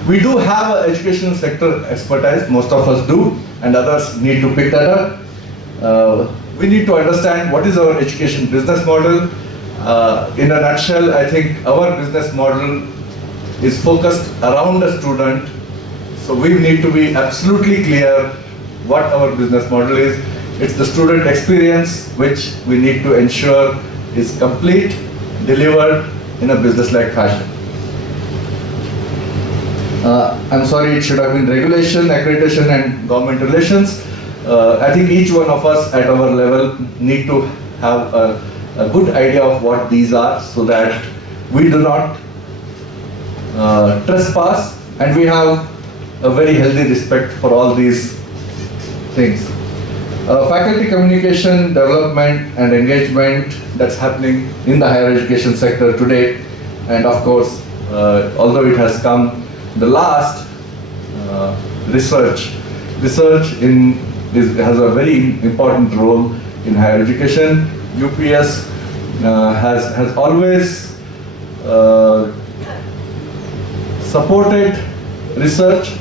we do have an education sector expertise, most of us do, and others need to pick that up. We need to understand what is our education business model. In a nutshell, I think our business model is focused around the student. So we need to be absolutely clear what our business model is. It's the student experience which we need to ensure is complete, delivered in a business-like fashion. I'm sorry, it should have been regulation, accreditation and government relations. I think each one of us at our level need to have a good idea of what these are so that we do not trespass, and we have a very healthy respect for all these things. Faculty communication, development and engagement that's happening in the higher education sector today, and of course, although it has come the last, research has a very important role in higher education. UPS has always supported research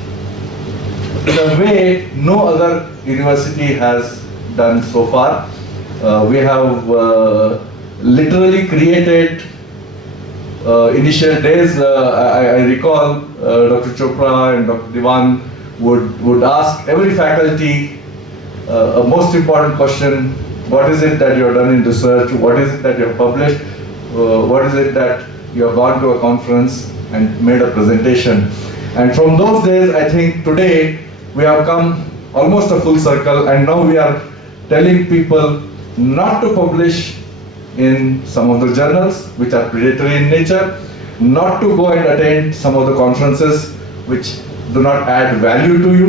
in a way no other university has done so far. We have literally created initial days. I recall Dr. Chopra and Dr. Diwan would ask every faculty a most important question: what is it that you have done in research? What is it that you have published? What is it that you have gone to a conference and made a presentation? And from those days, I think today we have come almost a full circle, and now we are telling people not to publish in some of the journals which are predatory in nature, not to go and attend some of the conferences which do not add value to you,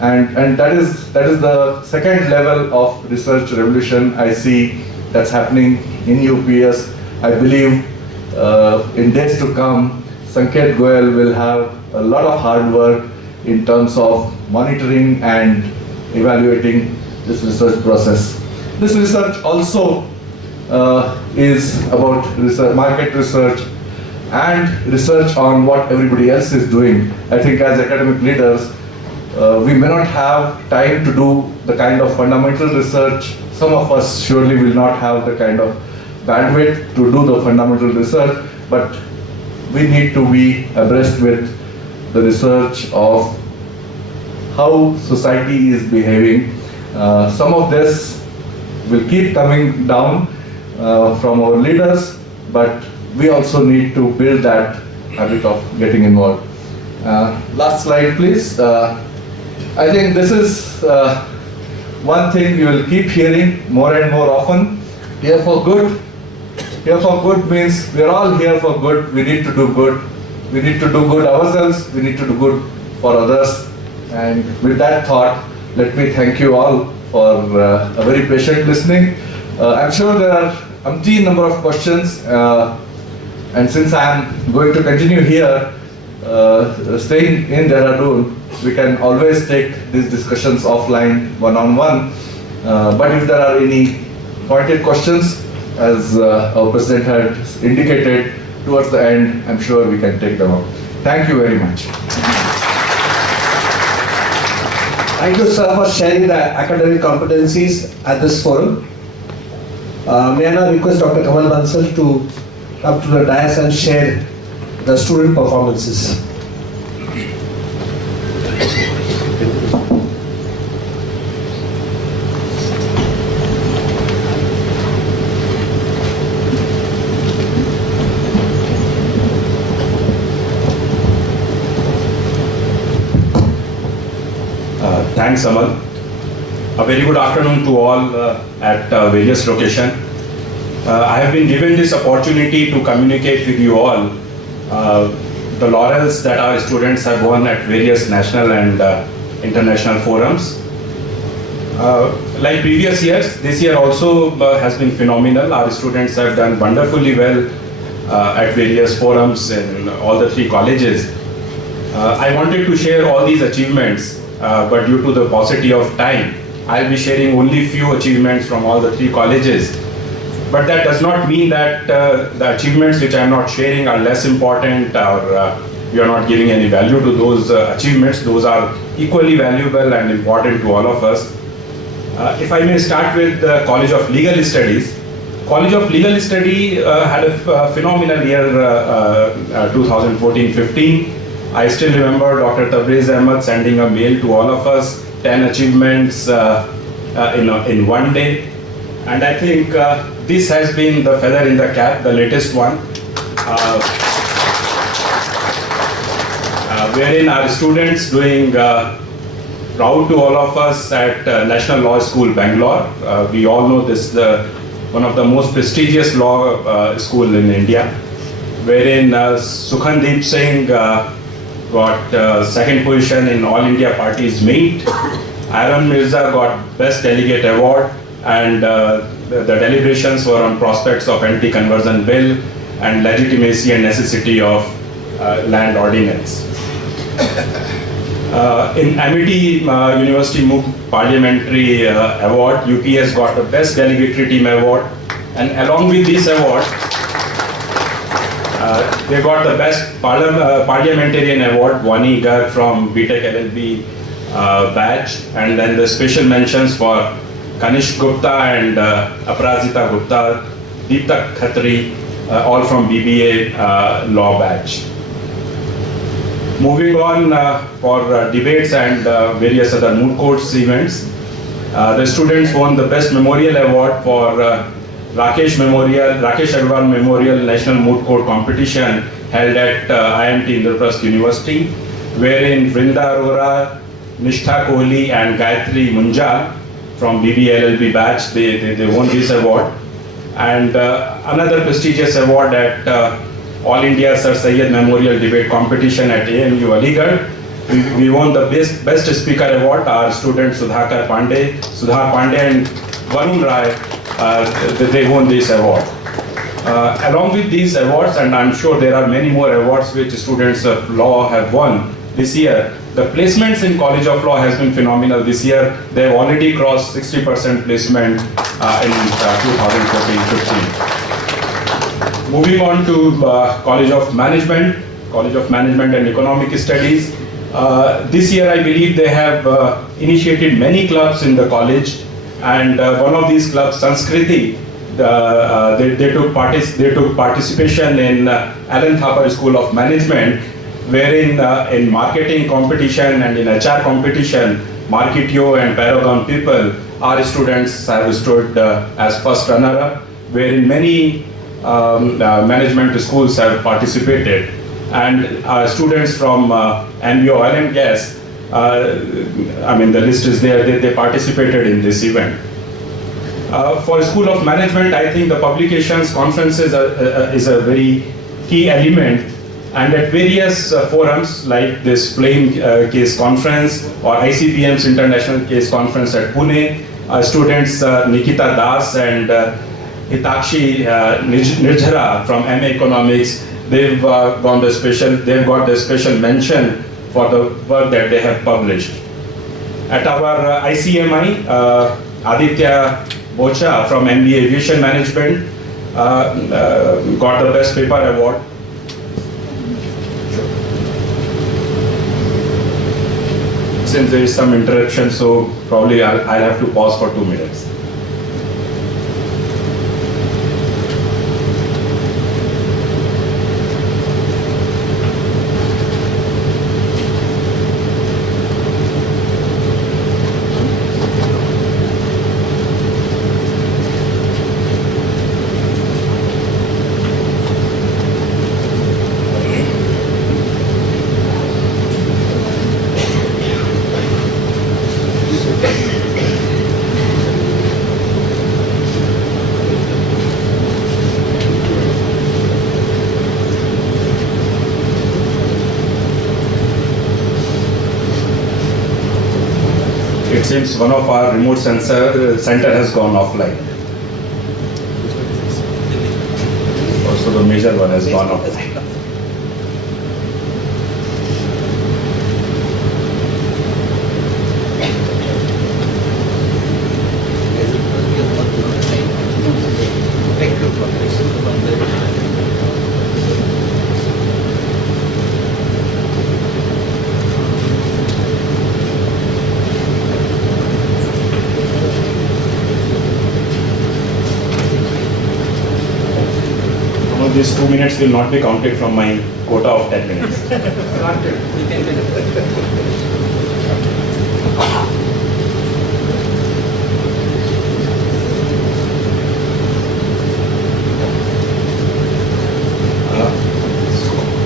and that is the second level of research revolution I see that's happening in UPS. I believe in days to come, Sanket Goel will have a lot of hard work in terms of monitoring and evaluating this research process. This research also is about research, market research and research on what everybody else is doing. I think as academic leaders, we may not have time to do the kind of fundamental research. Some of us surely will not have the kind of bandwidth to do the fundamental research, but we need to be abreast with the research of how society is behaving. Some of this will keep coming down from our leaders, but we also need to build that habit of getting involved. Last slide, please. I think this is one thing you will keep hearing more and more often. Here for good. Here for good means we are all here for good. We need to do good. We need to do good ourselves. We need to do good for others. And with that thought, let me thank you all for a very patient listening. I'm sure there are umpteen number of questions, and since I am going to continue here, staying in Dehradun, we can always take these discussions offline, one-on-one. But if there are any pointed questions, as our President had indicated towards the end, I'm sure we can take them up. Thank you very much. Thank you, sir, for sharing the academic competencies at this forum. May I now request Dr. Kamal Bansal to come to the dais and share the student performances. Thanks, Amal. A very good afternoon to all at various locations. I have been given this opportunity to communicate with you all the laurels that our students have won at various national and international forums. Like previous years, this year also has been phenomenal. Our students have done wonderfully well at various forums in all the three colleges. I wanted to share all these achievements, but due to the paucity of time, I'll be sharing only few achievements from all the three colleges. But that does not mean that the achievements which I'm not sharing are less important, or we are not giving any value to those achievements. Those are equally valuable and important to all of us. If I may start with the College of Legal Studies. College of Legal Study had a phenomenal year 2014-15. I still remember Dr. Tabriz Ahmed sending a mail to all of us, 10 achievements in one day. And I think this has been the feather in the cap, the latest one, wherein our students doing proud to all of us at National Law School, Bangalore. We all know this is one of the most prestigious law school in India, wherein Sukhandeep Singh got second position in All India Parties Meet. Aaron Mirza got Best Delegate Award, and the deliberations were on prospects of anti-conversion bill and legitimacy and necessity of land ordinance. In Amity University MOOC Parliamentary Award, UPS got the Best Delegatory Team Award, and along with this award, They got the best parliamentarian award, Vani Garg from BTech LLB batch, and then the special mentions for Kanish Gupta and Aparajita Gupta, Deeptak Khatri, all from BBA law batch. Moving on for debates and various other moot courts events, the students won the Best Memorial Award for Rakesh Agarwal Memorial National Moot Court Competition held at IMT Indraprasth University, wherein Vrinda Arora, Nishtha Kohli and Gayatri Munjal from BBLLB batch, they won this award. And another prestigious award at All India Sir Syed Memorial Debate Competition at AMU Aligarh. We won the Best Speaker Award. Our students Sudhakar Pandey, Sudha Pandey and Varun Rai, they won this award. Along with these awards, and I'm sure there are many more awards which students of law have won this year, the placements in College of Law has been phenomenal this year. They've already crossed 60% placement in 2014-15. Moving on to College of Management and Economic Studies. This year I believe they have initiated many clubs in the college, and one of these clubs, Sanskriti, they took participation in Alan Thapar School of Management, wherein in marketing competition and in HR competition, Marketio and Paragon people, our students have stood as first runner-up, wherein many management schools have participated, and students from NBO Oil and Gas, I mean the list is there, they participated in this event. For School of Management, I think the publications, conferences is a very key element, and at various forums like this Flame Case Conference or ICPM's International Case Conference at Pune, students Nikita Das and Hitakshi Nirjara from MA Economics, they've got the special mention for the work that they have published. At our ICMI, Aditya Bocha from MBA Aviation Management got the Best Paper Award. Since there is some interruption, so probably I'll have to pause for 2 minutes. It seems one of our remote center has gone offline. Also the major one has gone offline. These 2 minutes will not be counted from my quota of 10 minutes.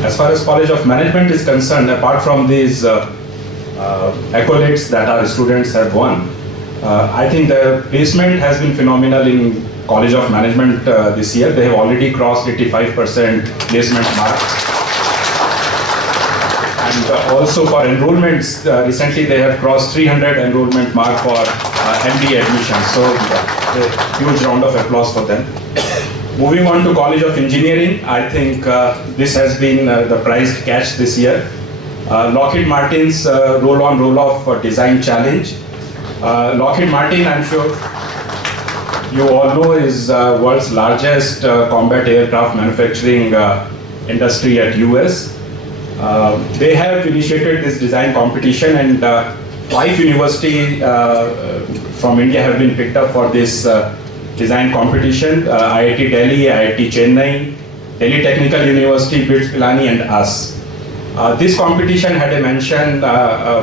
As far as College of Management is concerned, apart from these accolades that our students have won, I think the placement has been phenomenal in College of Management this year. They have already crossed 85% placement mark. And also for enrollments, recently they have crossed 300 enrollment mark for MBA admissions. So a huge round of applause for them. Moving on to College of Engineering, I think this has been the prized catch this year. Lockheed Martin's roll-on, roll-off design challenge. Lockheed Martin, I'm sure you all know, is world's largest combat aircraft manufacturing industry at US. They have initiated this design competition, and 5 universities from India have been picked up for this design competition. IIT Delhi, IIT Chennai, Delhi Technical University, BITS Pilani, and us. This competition had a mention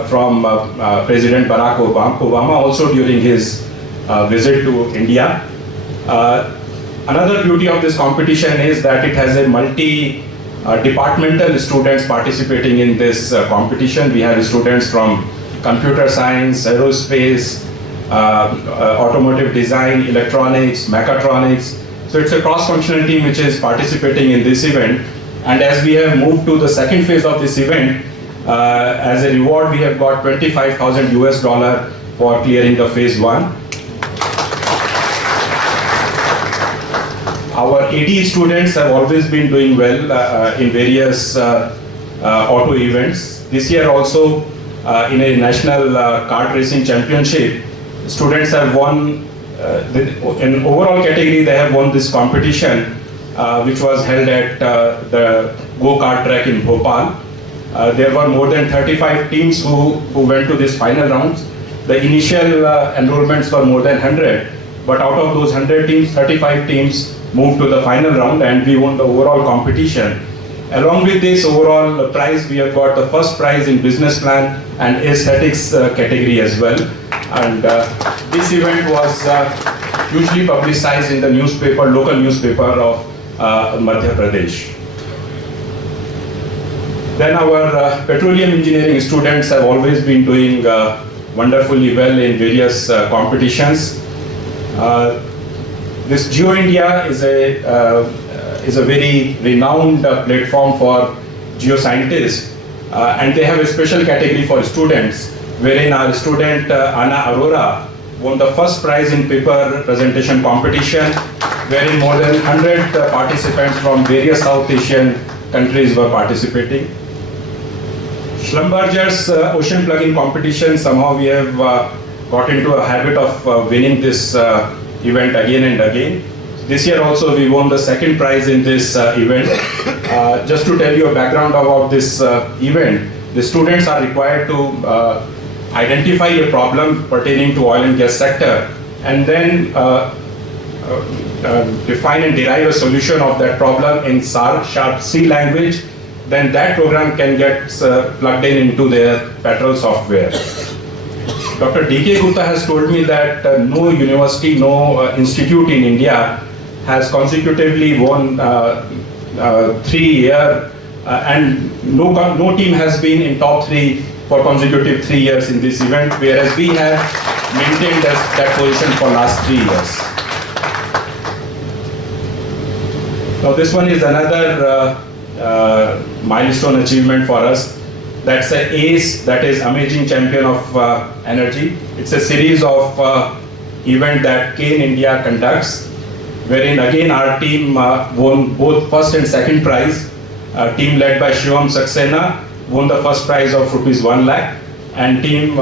from President Barack Obama also during his visit to India. Another beauty of this competition is that it has a multi-departmental students participating in this competition. We have students from computer science, aerospace, automotive design, electronics, mechatronics. So it's a cross-functional team which is participating in this event. And as we have moved to the second phase of this event, as a reward we have got $25,000 for clearing the phase 1. Our AD students have always been doing well in various auto events. This year also in a national kart racing championship, students have won, in overall category they have won this competition which was held at the go-kart track in Bhopal. There were more than 35 teams who went to this final rounds. The initial enrollments were more than 100, but out of those 100 teams, 35 teams moved to the final round, and we won the overall competition. Along with this overall prize, we have got the first prize in business plan and aesthetics category as well. And this event was hugely publicized in the newspaper, local newspaper of Madhya Pradesh. Then our petroleum engineering students have always been doing wonderfully well in various competitions. This Geo India is a very renowned platform for geoscientists, and they have a special category for students, wherein our student Anna Arora won the first prize in paper presentation competition, wherein more than 100 participants from various South Asian countries were participating. Schlumberger's ocean plugging competition, somehow we have got into a habit of winning this event again and again. This year also we won the second prize in this event. Just to tell you a background about this event, the students are required to identify a problem pertaining to oil and gas sector, and then define and derive a solution of that problem in sharp C language. Then that program can get plugged into their Petrol software. Dr. D.K. Gupta has told me that no university, no institute in India has consecutively won 3 years, and no team has been in top 3 for consecutive 3 years in this event, whereas we have maintained that position for last 3 years. Now this one is another milestone achievement for us. That's an ACE, that is Amazing Champion of Energy. It's a series of event that Kane India conducts, wherein again our team won both first and second prize. Team led by Shivam Saxena won the first prize of ₹1 lakh, and team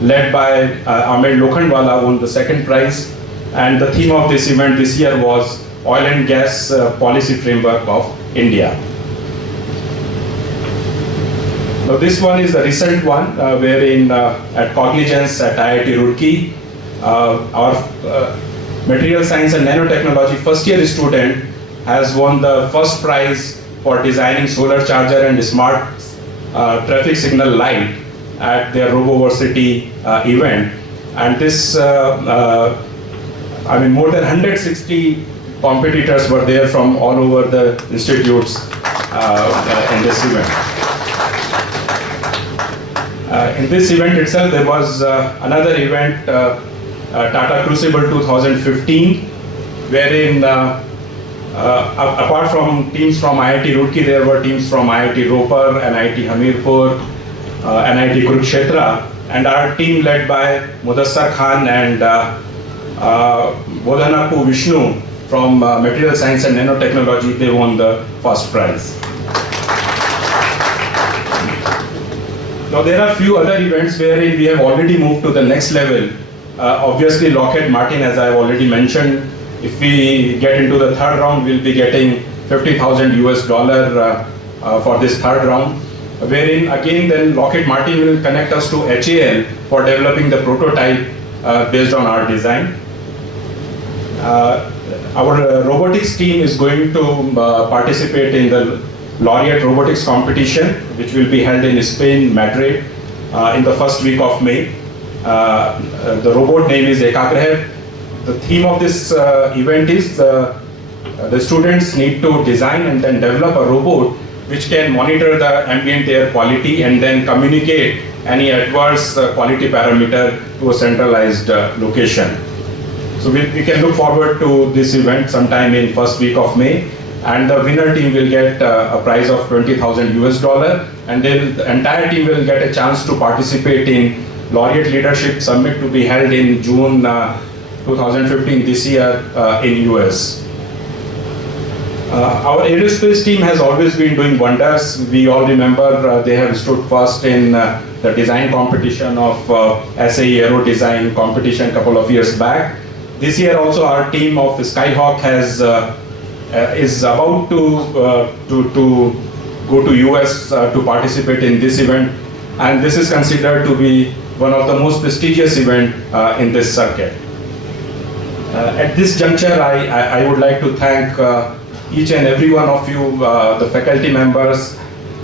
led by Ahmed Lokhandwala won the second prize. And the theme of this event this year was Oil and Gas Policy Framework of India. Now this one is the recent one, wherein at Cognizance at IIT Roorkee, our material science and nanotechnology first year student has won the first prize for designing solar charger and smart traffic signal light at their RoboVersity event. And this, more than 160 competitors were there from all over the institutes in this event. In this event itself, there was another event, Tata Crucible 2015, wherein apart from teams from IIT Roorkee, there were teams from IIT Ropar, NIT Hamirpur, NIT Kurukshetra, and our team led by Mudassar Khan and Bodhanapu Vishnu from Material Science and Nanotechnology, they won the first prize. Now there are few other events wherein we have already moved to the next level. Obviously Lockheed Martin, as I have already mentioned, if we get into the third round, we'll be getting $50,000 for this third round, wherein again then Lockheed Martin will connect us to HAL for developing the prototype based on our design. Our robotics team is going to participate in the Laureate Robotics competition, which will be held in Spain, Madrid, in the first week of May. The robot name is Ekagrahev. The theme of this event is the students need to design and then develop a robot which can monitor the ambient air quality and then communicate any adverse quality parameter to a centralized location. So we can look forward to this event sometime in first week of May, and the winner team will get a prize of $20,000, and then the entire team will get a chance to participate in Laureate Leadership Summit to be held in June 2015 this year in US. Our aerospace team has always been doing wonders. We all remember they have stood first in the design competition of SAE Aero Design competition a couple of years back. This year also our team of Skyhawk is about to go to US to participate in this event, and this is considered to be one of the most prestigious event in this circuit. At this juncture, I would like to thank each and every one of you, the faculty members,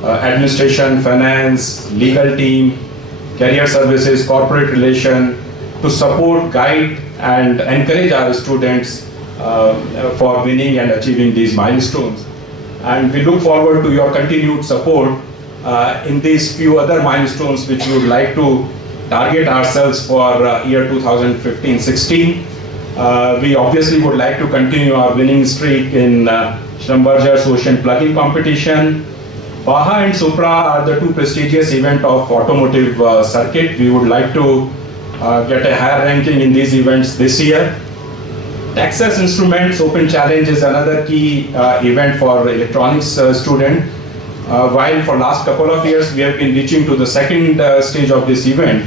administration, finance, legal team, career services, corporate relation, to support, guide, and encourage our students for winning and achieving these milestones. And we look forward to your continued support in these few other milestones which we would like to target ourselves for year 2015-16. We obviously would like to continue our winning streak in Schlumberger's Ocean Plugging Competition. Baja and Supra are the two prestigious events of automotive circuit. We would like to get a higher ranking in these events this year. Texas Instruments Open Challenge is another key event for electronics student. While for last couple of years we have been reaching to the second stage of this event,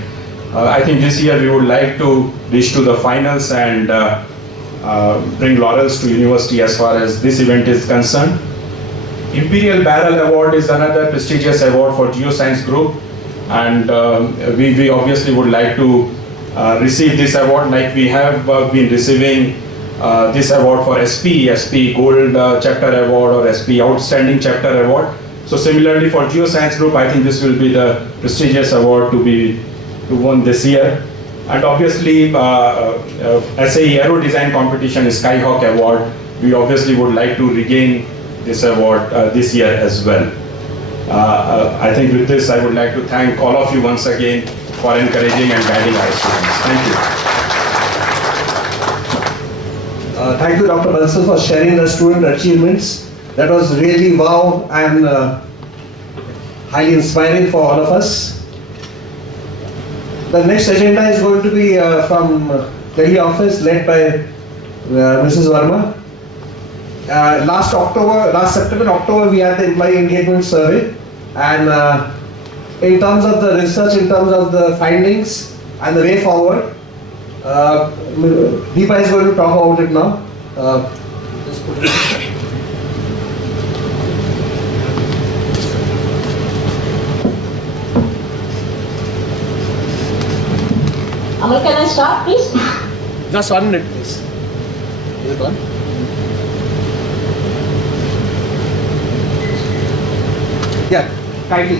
I think this year we would like to reach to the finals and bring laurels to university as far as this event is concerned. Imperial Barrel Award is another prestigious award for Geoscience Group, and we obviously would like to receive this award like we have been receiving this award for SP Gold Chapter Award or SP Outstanding Chapter Award. So similarly for Geoscience Group, I think this will be the prestigious award to won this year. And obviously SAE Aero Design Competition Skyhawk Award, we obviously would like to regain this award this year as well. I think with this I would like to thank all of you once again for encouraging and guiding our students. Thank you. Thank you, Dr. Bansal, for sharing the student achievements. That was really wow and highly inspiring for all of us. The next agenda is going to be from Delhi office led by Mrs. Verma. Last September, October, we had the employee engagement survey, and in terms of the research, in terms of the findings and the way forward, Deepa is going to talk about it now. Just put it. Amal, can I start, please? Just 1 minute, please. Is it on? Yeah, kindly.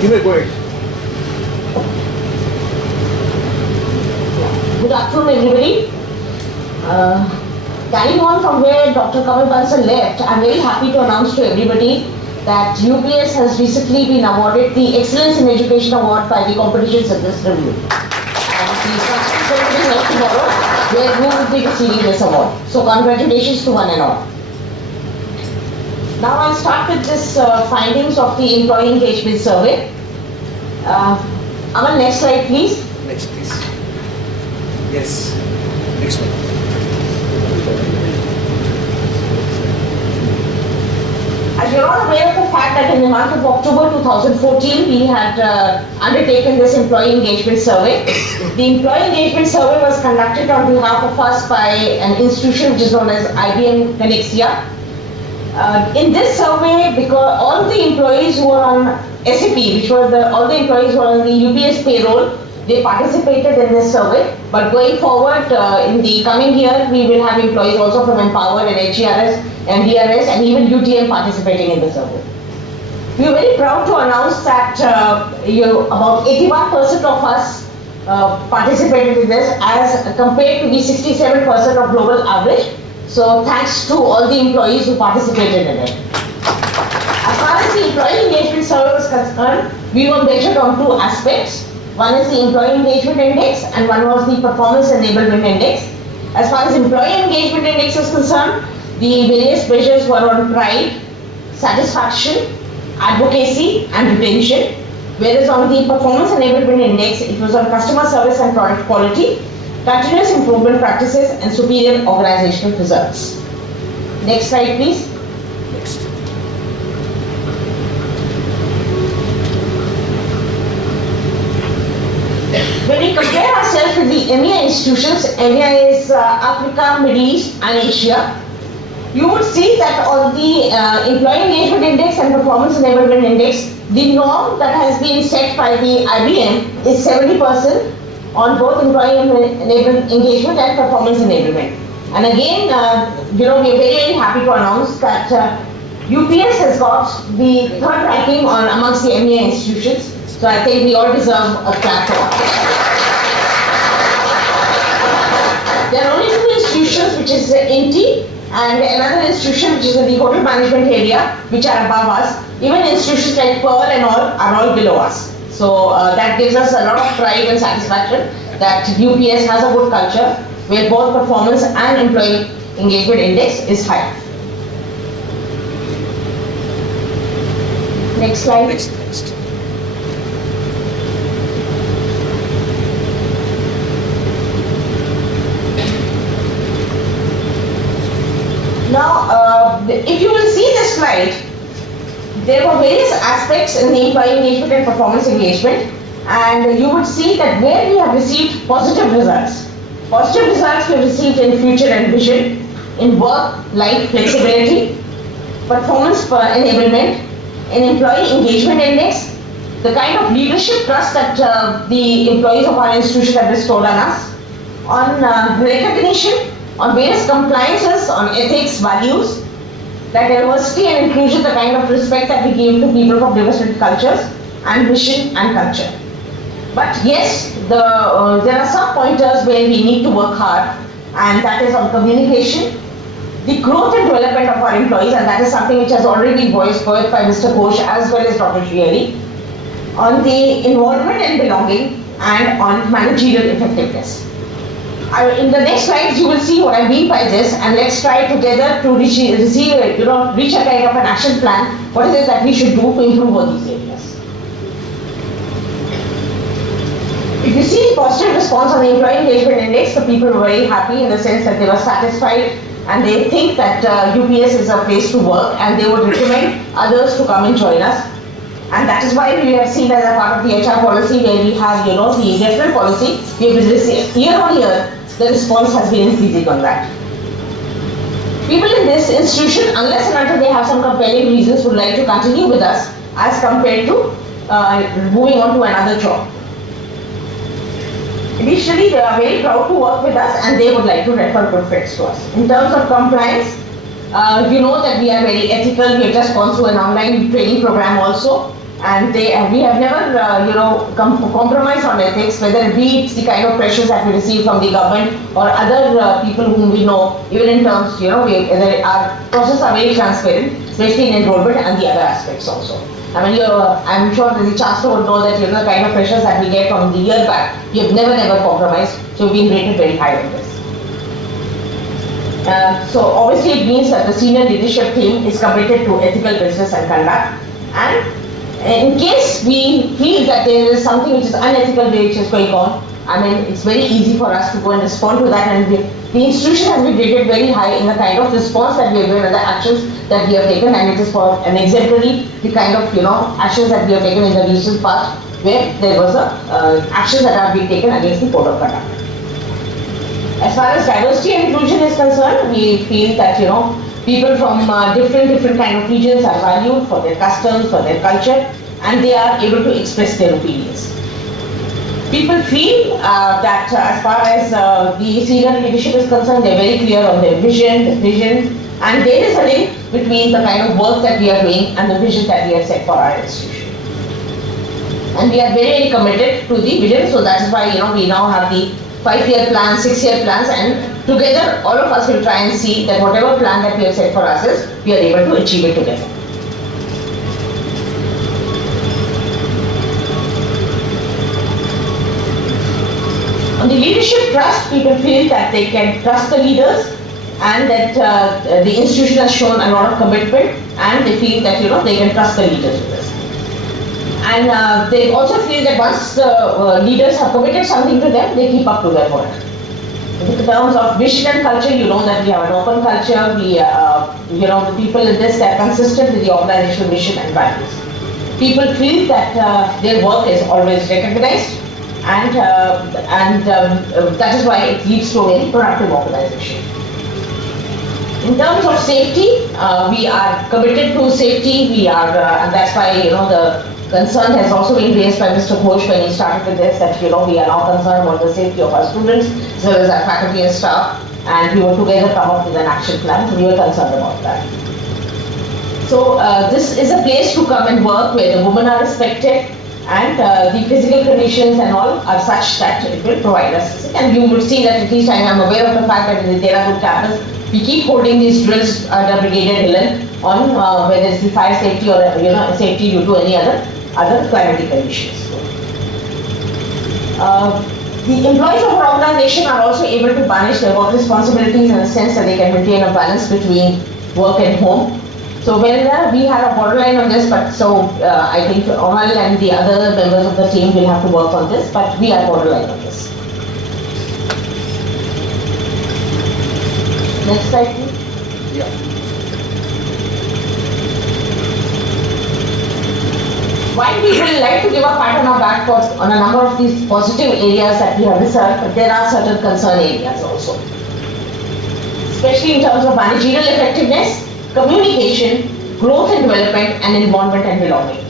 You may go ahead. Good afternoon, everybody. Carrying on from where Dr. Kamal Bansal left, I'm very happy to announce to everybody that UPS has recently been awarded the Excellence in Education Award by the Competition Success Review. And the success ceremony is held tomorrow, where you will be receiving this award. So congratulations to one and all. Now I'll start with this findings of the employee engagement survey. Amal, next slide, please. Next, please. Yes. Next one. As you're all aware of the fact that in the month of October 2014, we had undertaken this employee engagement survey. The employee engagement survey was conducted on behalf of us by an institution which is known as IBM Connexia. In this survey, because all the employees who were on SAP, which were all the employees who were on the UPS payroll, they participated in this survey. But going forward, in the coming year, we will have employees also from Empower and HGRS, MDRS, and even UTM participating in the survey. We are very proud to announce that about 81% of us participated in this, as compared to the 67% of global average. So thanks to all the employees who participated in it. As far as the employee engagement survey was concerned, we were measured on two aspects. One is the employee engagement index and one was the performance enablement index. As far as employee engagement index is concerned, the various measures were on pride, satisfaction, advocacy and retention. Whereas on the performance enablement index, it was on customer service and product quality, continuous improvement practices and superior organizational results. Next slide please. When we compare ourselves with the EMEA institutions, EMEA is Africa, Middle East and Asia, you would see that on the employee engagement index and performance enablement index, the norm that has been set by the IBM is 70% on both employee engagement and performance enablement. And again, we are very, very happy to announce that UPS has got the third ranking amongst the EMEA institutions. So I think we all deserve a clap for that. There are only two institutions, which is INTI and another institution which is in the hotel management area, which are above us. Even institutions like Pearl and all are all below us. So that gives us a lot of pride and satisfaction that UPS has a good culture where both performance and employee engagement index is high. Next slide. Next. Now, if you will see this slide, there were various aspects in the employee engagement and performance engagement, and you would see that where we have received positive results. Positive results we have received in future and vision, in work-life flexibility, performance enablement, in employee engagement index, the kind of leadership trust that the employees of our institution have bestowed on us, on recognition, on various compliances, on ethics, values, that diversity and inclusion, the kind of respect that we give to people from different cultures, and mission and culture. But yes, there are some pointers where we need to work hard, and that is on communication, the growth and development of our employees, and that is something which has already been voiced both by Mr. Ghosh as well as Dr. Shriari, on the involvement and belonging, and on managerial effectiveness. In the next slides, you will see what I mean by this, and let's try together to reach a kind of an action plan. What is it that we should do to improve all these areas? If you see the positive response on the employee engagement index, the people were very happy in the sense that they were satisfied and they think that UPS is a place to work, and they would recommend others to come and join us. And that is why we have seen as a part of the HR policy where we have, the referral policy, we have received year on year, the response has been increasing on that. People in this institution, unless and until they have some compelling reasons, would like to continue with us as compared to moving on to another job. Additionally, they are very proud to work with us and they would like to refer good friends to us. In terms of compliance, you know that we are very ethical. We have just gone through an online training program also. And we have never, compromised on ethics, whether it be the kind of pressures that we receive from the government or other people whom we know, even in terms, our processes are very transparent, especially in enrollment and the other aspects also. I mean, I'm sure that the Chancellor would know that, the kind of pressures that we get from the year back, we have never compromised, so we've been rated very high on this. So obviously it means that the senior leadership team is committed to ethical business and conduct, and in case we feel that there is something which is unethical which is going on, I mean, it's very easy for us to go and respond to that, and The institution has been rated very high in the kind of response that we have given and the actions that we have taken, and it is for an exemplary the kind of actions that we have taken in the recent past where there was actions that have been taken against the code of conduct. As far as diversity and inclusion is concerned, we feel that people from different kind of regions are valued for their customs, for their culture, and they are able to express their opinions. People feel that as far as the senior leadership is concerned, they are very clear on their vision, and there is a link between the kind of work that we are doing and the vision that we have set for our institution. And we are very committed to the vision, so that is why we now have the 5-year plans, 6-year plans, and together all of us will try and see that whatever plan that we have set for ourselves, we are able to achieve it together. On the leadership trust, people feel that they can trust the leaders and that the institution has shown a lot of commitment, and they feel that they can trust the leaders with this. And they also feel that once the leaders have committed something to them, they keep up to their word. In terms of vision and culture, that we have an open culture. We, the people in this, they are consistent with the organizational mission and values. People feel that their work is always recognized, and that is why it leads to a very productive organization. In terms of safety, we are committed to safety. We are, and that's why the concern has also been raised by Mr. Ghosh when he started with this, that we are now concerned about the safety of our students as well as our faculty and staff, and we were together come up with an action plan. So we were concerned about that. So this is a place to come and work where the women are respected, and the physical conditions and all are such that it will provide us. And you would see that at least I am aware of the fact that in the Dehradun campus, we keep holding these drills under Brigadier Hillen on whether it's the fire safety or safety due to any other climatic conditions. The employees of our organization are also able to manage their work responsibilities in the sense that they can maintain a balance between work and home. So we had a borderline on this, but I think Amal and the other members of the team will have to work on this, but we are borderline on this. Next slide, please. Yeah. While we will like to give a pat on our back on a number of these positive areas that we have researched, but there are certain concern areas also. Especially in terms of managerial effectiveness, communication, growth and development, and involvement and belonging.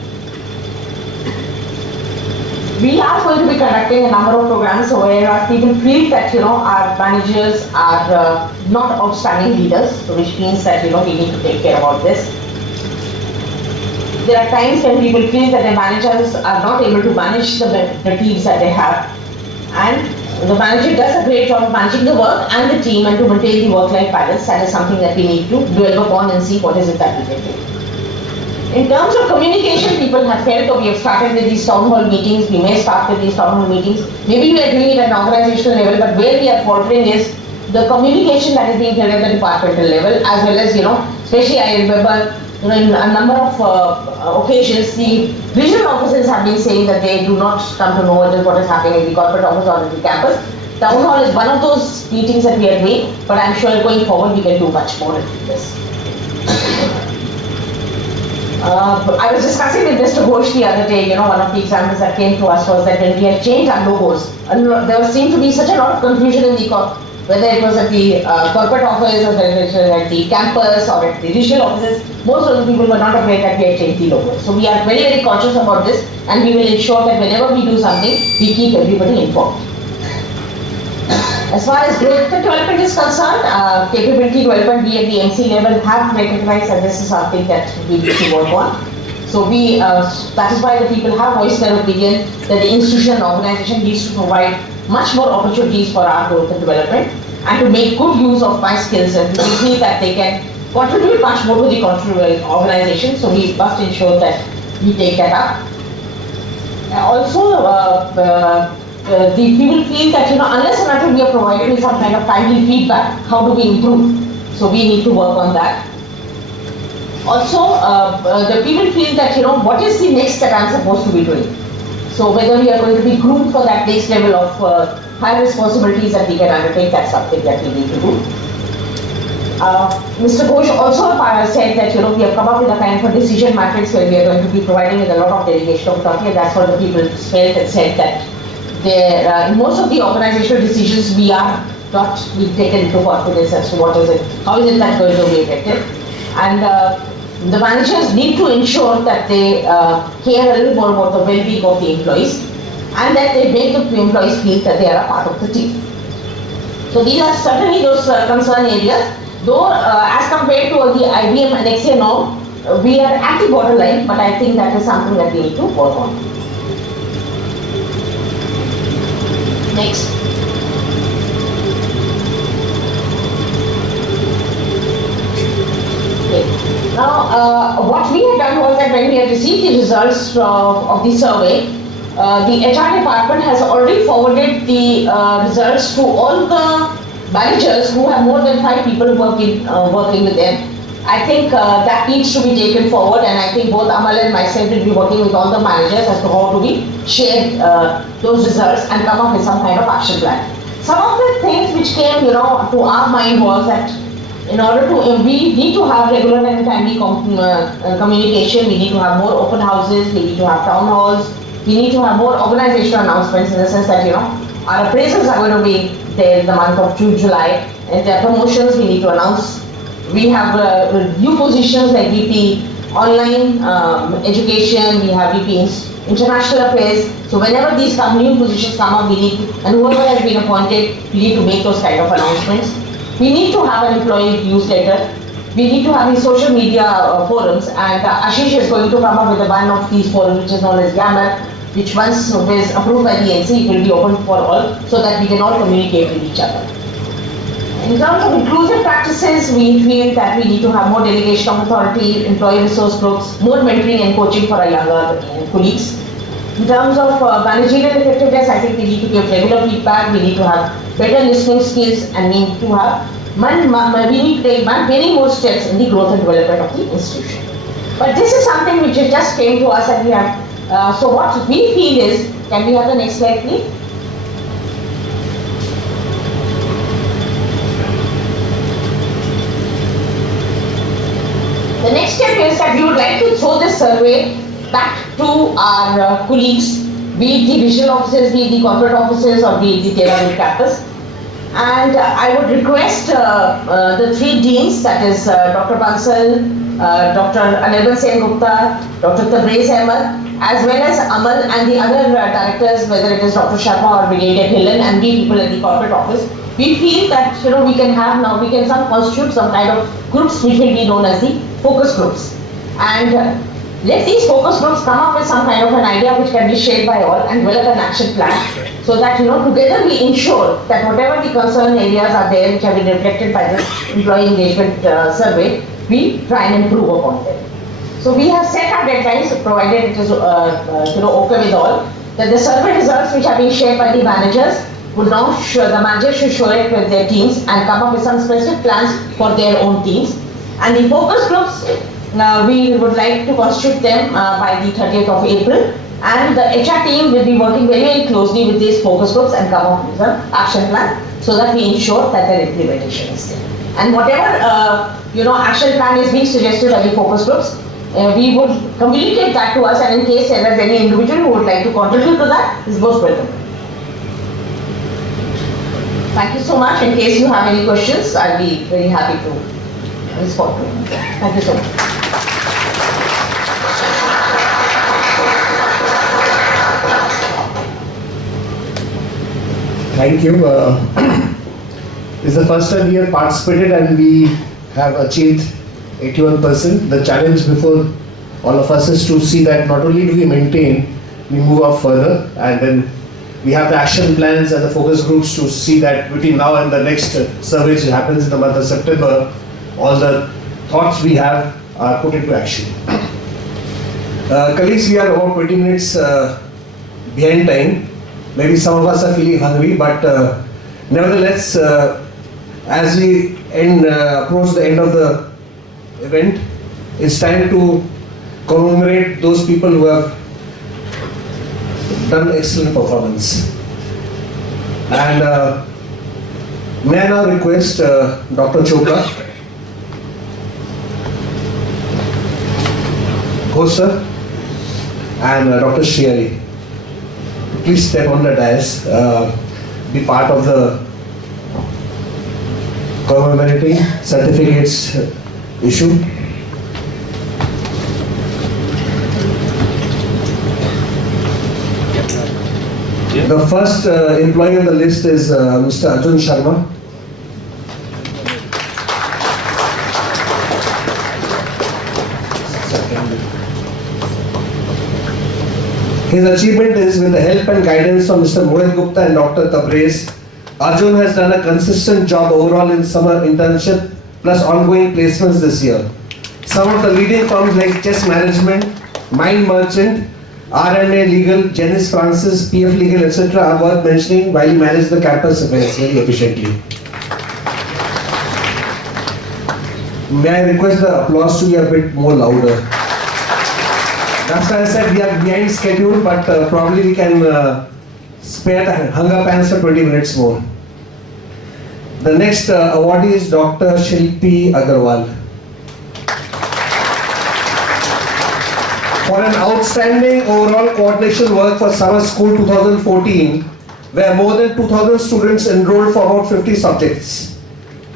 We are going to be conducting a number of programs where people feel that our managers are not outstanding leaders, so which means that we need to take care about this. There are times when people feel that their managers are not able to manage the teams that they have, and the manager does a great job of managing the work and the team and to maintain the work-life balance. That is something that we need to dwell upon and see what is it that we can do. In terms of communication, people have felt that we have started with these town hall meetings. We may start with these town hall meetings. Maybe we are doing it at an organizational level, but where we are faltering is the communication that is being held at the departmental level, as well as especially I remember in a number of occasions, the regional officers have been saying that they do not come to know what is happening in the corporate office or in the campus. Town hall is one of those meetings that we are doing, but I'm sure going forward we can do much more in this. I was discussing with Mr. Ghosh the other day, one of the examples that came to us was that when we had changed our logos, there seemed to be such a lot of confusion in the whether it was at the corporate office or whether it was at the campus or at the regional offices. Most of the people were not aware that we had changed the logos. So we are very, very conscious about this, and we will ensure that whenever we do something, we keep everybody informed. As far as growth and development is concerned, capability development, we at the MC level have recognized that this is something that we need to work on. So that is why the people have voiced their opinion that the institution and organization needs to provide much more opportunities for our growth and development, and to make good use of my skills, and we see that they can contribute much more to the organization. So we must ensure that we take that up. Also, the people feel that unless and until we are providing some kind of timely feedback, how do we improve? So we need to work on that. Also, the people feel that what is the next that I'm supposed to be doing? So whether we are going to be groomed for that next level of high responsibilities that we can undertake, that's something that we need to do. Mr. Ghosh also said that we have come up with a kind of a decision matrix where we are going to be providing with a lot of delegation of authority, and that's what the people felt and said that in most of the organizational decisions we are not being taken into confidence as to what is it, how is it that's going to be effective. And the managers need to ensure that they care a little more about the well-being of the employees and that they make the employees feel that they are a part of the team. So these are certainly those concern areas. Though as compared to the IBM and XA norm, we are at the borderline, but I think that is something that we need to work on. Next. Okay. Now, what we had done was that when we had received the results of the survey, the HR department has already forwarded the results to all the managers who have more than 5 people who have been working with them. I think that needs to be taken forward, and I think both Amal and myself will be working with all the managers as to how do we share those results and come up with some kind of action plan. Some of the things which came to our mind was that in order to, we need to have regular and timely communication, we need to have more open houses, we need to have town halls, we need to have more organizational announcements in the sense that our appraisals are going to be there in the month of June, July, and their promotions we need to announce. We have new positions like VP Online Education, we have VP International Affairs. So whenever these new positions come up, we need to, and whoever has been appointed, we need to make those kind of announcements. We need to have an employee newsletter. We need to have these social media forums, and Ashish is going to come up with one of these forums which is known as Yammer, which once is approved by the NC, it will be open for all so that we can all communicate with each other. In terms of inclusive practices, we feel that we need to have more delegation of authority, employee resource groups, more mentoring and coaching for our younger colleagues. In terms of managerial effectiveness, I think we need to give regular feedback, we need to have better listening skills, and we need to have we need to take many more steps in the growth and development of the institution. But this is something which just came to us, and we have so what we feel is, can we have the next slide please? The next step is that we would like to throw this survey back to our colleagues, be it the regional offices, be it the corporate offices, or be it the Teva campus. And I would request the 3 deans, that is Dr. Bansal, Dr. Anirban Sen Gupta, Dr. Tabrez Ahmed, as well as Amal and the other directors, whether it is Dr. Sharma or Brigadier Hillen, and we people in the corporate office, we feel that we can have now, we can constitute some kind of groups which will be known as the focus groups. And let these focus groups come up with some kind of an idea which can be shared by all and develop an action plan, so that together we ensure that whatever the concern areas are there which have been reflected by the employee engagement survey, we try and improve upon them. So we have set our deadlines, provided it is okay with all, that the survey results which have been shared by the managers would now the managers should share it with their teams and come up with some specific plans for their own teams. And the focus groups, we would like to constitute them by the 30th of April, and the HR team will be working very, very closely with these focus groups and come up with an action plan so that we ensure that their implementation is there. And whatever action plan is being suggested by the focus groups, we would communicate that to us, and in case there is any individual who would like to contribute to that, is most welcome. Thank you so much. In case you have any questions, I'll be very happy to respond to them. Thank you so much. Thank you. This is the first time we have participated and we have achieved 81%. The challenge before all of us is to see that not only do we maintain, we move up further, and then we have the action plans and the focus groups to see that between now and the next survey which happens in the month of September, all the thoughts we have are put into action. Colleagues, we are about 20 minutes behind time. Maybe some of us are feeling hungry, but nevertheless, as we approach the end of the event, it's time to commemorate those people who have done excellent performance. And may I now request Dr. Chopra, Ghosh sir, and Dr. Shriari to please step on the dais, be part of the commemorating certificates issue. The first employee on the list is Mr. Arjun Sharma. His achievement is with the help and guidance from Mr. Mohit Gupta and Dr. Tabrez. Arjun has done a consistent job overall in summer internship plus ongoing placements this year. Some of the leading firms like Chess Management, Mind Merchant, R&A Legal, Genis Francis, PF Legal, etc. are worth mentioning while he managed the campus affairs very efficiently. May I request the applause to be a bit more louder? That's why I said we are behind schedule, but probably we can spare the hunger pants for 20 minutes more. The next awardee is Dr. Shilpi Agarwal. For an outstanding overall coordination work for Summer School 2014, where more than 2,000 students enrolled for about 50 subjects.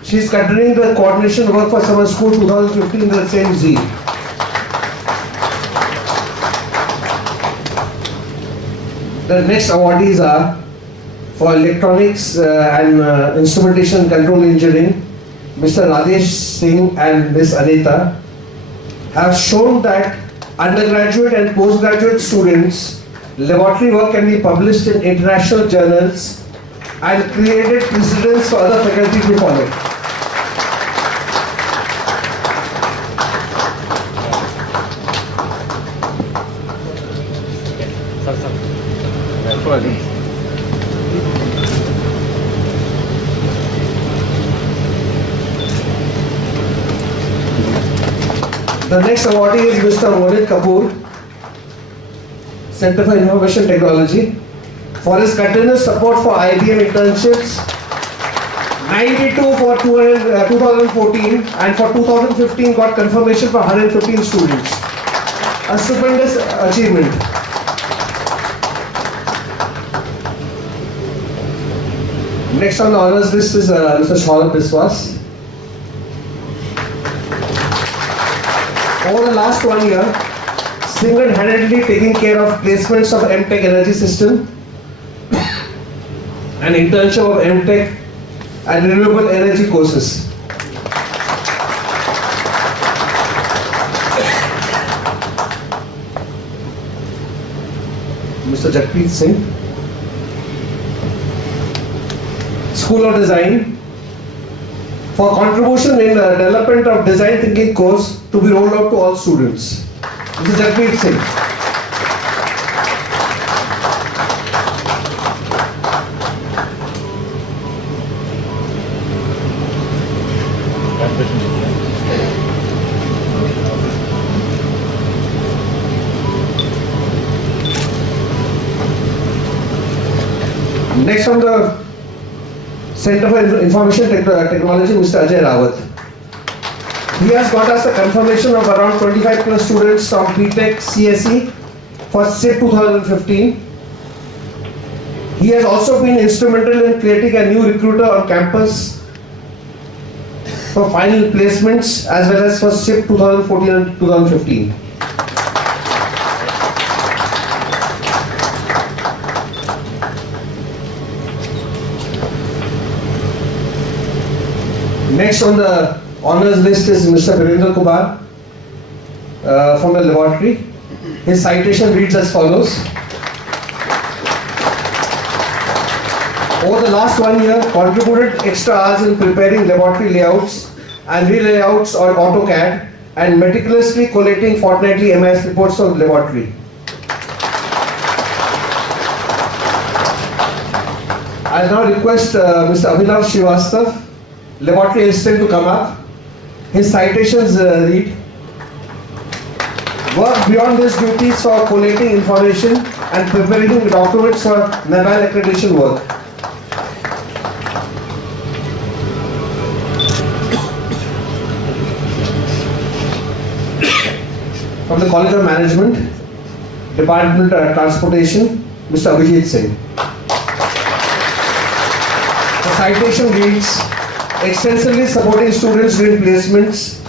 She is continuing the coordination work for Summer School 2015 with the same zeal. The next awardees are for Electronics and Instrumentation Control Engineering, Mr. Rajesh Singh and Ms. Anita have shown that undergraduate and postgraduate students' laboratory work can be published in international journals and created precedents for other faculty to follow. The next awardee is Mr. Mohit Kapoor, Center for Information Technology, for his continuous support for IBM internships, 92 for 2014 and for 2015 got confirmation for 115 students. A stupendous achievement. Next on the honors list is Mr. Saurabh Biswas. Over the last 1 year, single-handedly taking care of placements of MTech Energy System and internship of MTech and renewable energy courses. Mr. Jakpreet Singh, School of Design, for contribution in the development of design thinking course to be rolled out to all students. Mr. Jakpreet Singh. Next on the Center for Information Technology, Mr. Ajay Rawat. He has got us a confirmation of around 25 plus students from BTech CSE for SIP 2015. He has also been instrumental in creating a new recruiter on campus for final placements as well as for SIP 2014 and 2015. Next on the honors list is Mr. Virendra Kumar from the laboratory. His citation reads as follows. Over the last 1 year, contributed extra hours in preparing laboratory layouts and relayouts on AutoCAD and meticulously collating fortnightly MIS reports of the laboratory. I now request Mr. Abhinav Srivastav, laboratory assistant, to come up. His citations read: work beyond his duties for collating information and preparing documents for NAVAL accreditation work. From the College of Management, Department of Transportation, Mr. Abhijit Singh. The citation reads, extensively supporting students during placements,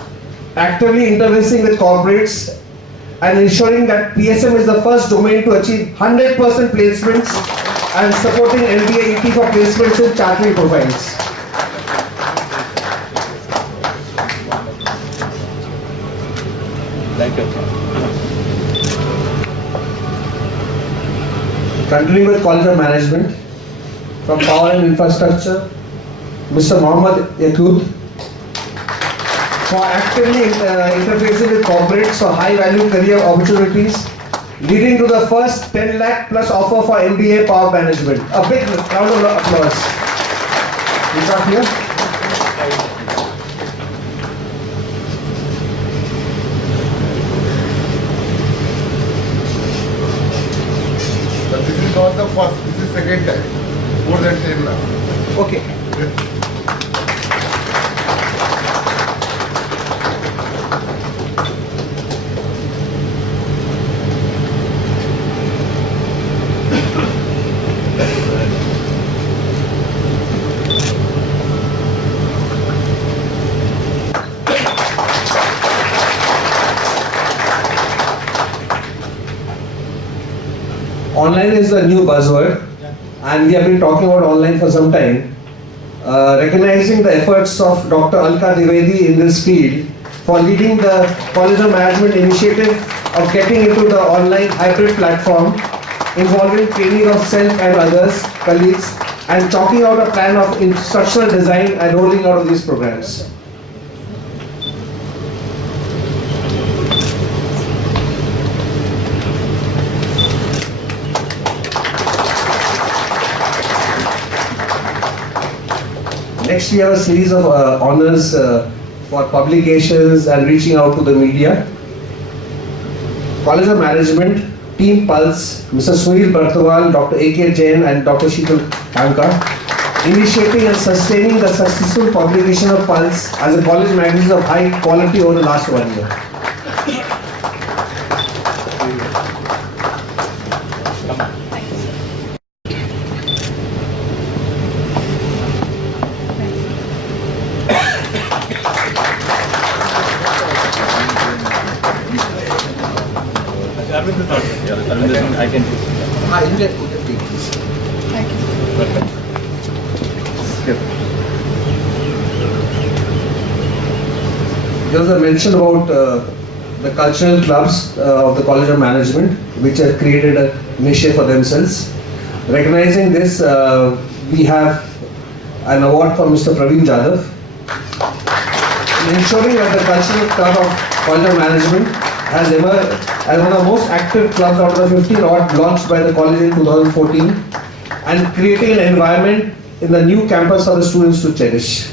actively interfacing with corporates, and ensuring that PSM is the first domain to achieve 100% placements and supporting NBA ET for placements in chartering profiles. Continuing with College of Management, from Power and Infrastructure, Mr. Mohammad Yakud, for actively interfacing with corporates for high value career opportunities, leading to the first 10 lakh plus offer for MBA Power Management. A big round of applause. Is that here? But this is not the first, this is second time. More than 10 now. Okay. Online is the new buzzword, and we have been talking about online for some time. Recognizing the efforts of Dr. Alka Dwivedi in this field for leading the College of Management initiative of getting into the online hybrid platform involving training of self and others, colleagues, and chalking out a plan of instructional design and rolling out of these programs. Next, we have a series of honors for publications and reaching out to the media. College of Management, Team Pulse, Mr. Sunil Bartwal, Dr. A.K. Jain and Dr. Sheetal Kanka, initiating and sustaining the successful publication of Pulse as a college magazine of high quality over the last 1 year. I can There was a mention about the cultural clubs of the College of Management, which have created a niche for themselves. Recognizing this, we have an award from Mr. Praveen Jadhav, ensuring that the cultural club of College of Management has emerged as one of the most active clubs out of the 15 odd launched by the college in 2014, and creating an environment in the new campus for the students to cherish.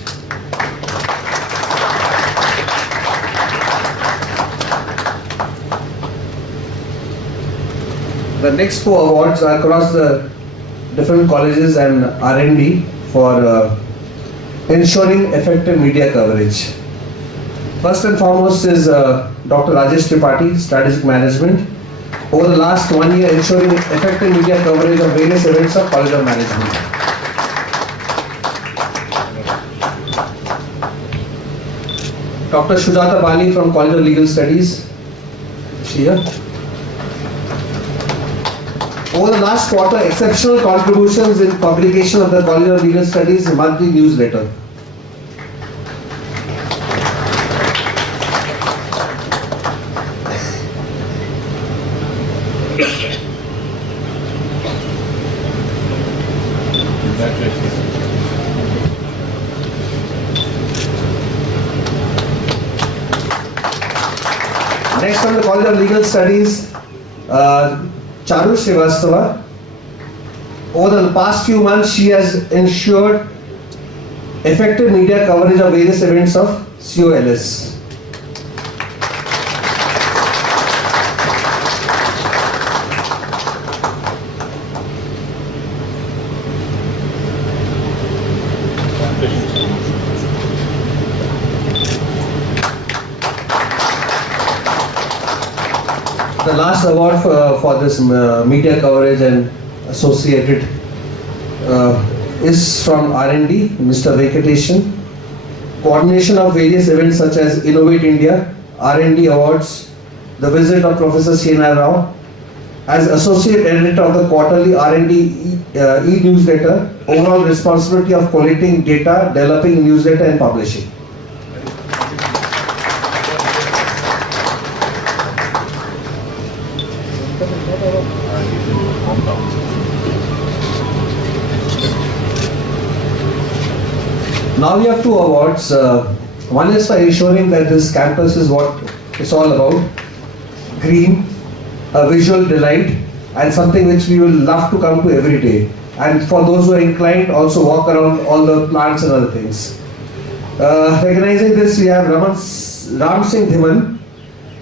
The next 4 awards are across the different colleges and R&D for ensuring effective media coverage. First and foremost is Dr. Rajesh Tripathi, Strategic Management. Over the last 1 year, ensuring effective media coverage of various events of College of Management. Dr. Shujata Bali from College of Legal Studies. Here. Over the last quarter, exceptional contributions in publication of the College of Legal Studies monthly newsletter. Next on the College of Legal Studies, Charu Srivastava. Over the past few months, she has ensured effective media coverage of various events of COLS. The last award for this media coverage and associated is from R&D, Mr. Venkateshan. Coordination of various events such as Innovate India, R&D Awards, the visit of Professor C.N.R. Rao, as Associate Editor of the quarterly R&D e-newsletter, overall responsibility of collecting data, developing newsletter and publishing. Now we have two awards. One is for ensuring that this campus is what it's all about. Green, a visual delight, and something which we will love to come to every day. And for those who are inclined, also walk around all the plants and other things. Recognizing this, we have Ram Singh Dhiman.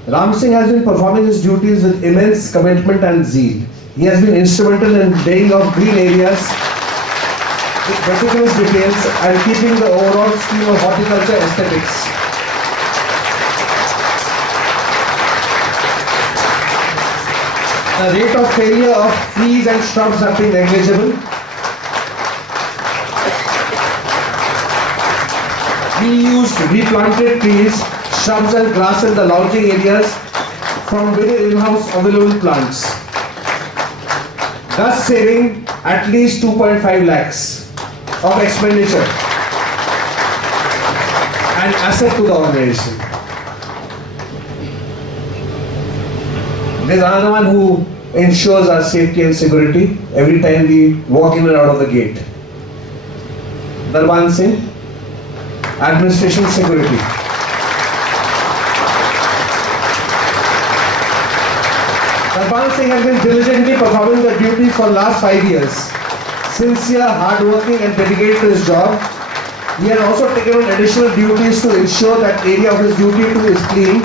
Ram Singh has been performing his duties with immense commitment and zeal. He has been instrumental in laying out green areas with meticulous details and keeping the overall scheme of horticulture aesthetics. The rate of failure of trees and shrubs have been negligible. We used replanted trees, shrubs and grass in the lounging areas from within in-house available plants, thus saving at least 2.5 lakhs of expenditure and asset to the organization. There's another one who ensures our safety and security every time we walk in and out of the gate. Darban Singh, Administration Security. Darban Singh has been diligently performing the duties for the last 5 years. Sincere, hardworking and dedicated to his job. He has also taken on additional duties to ensure that area of his duty too is clean.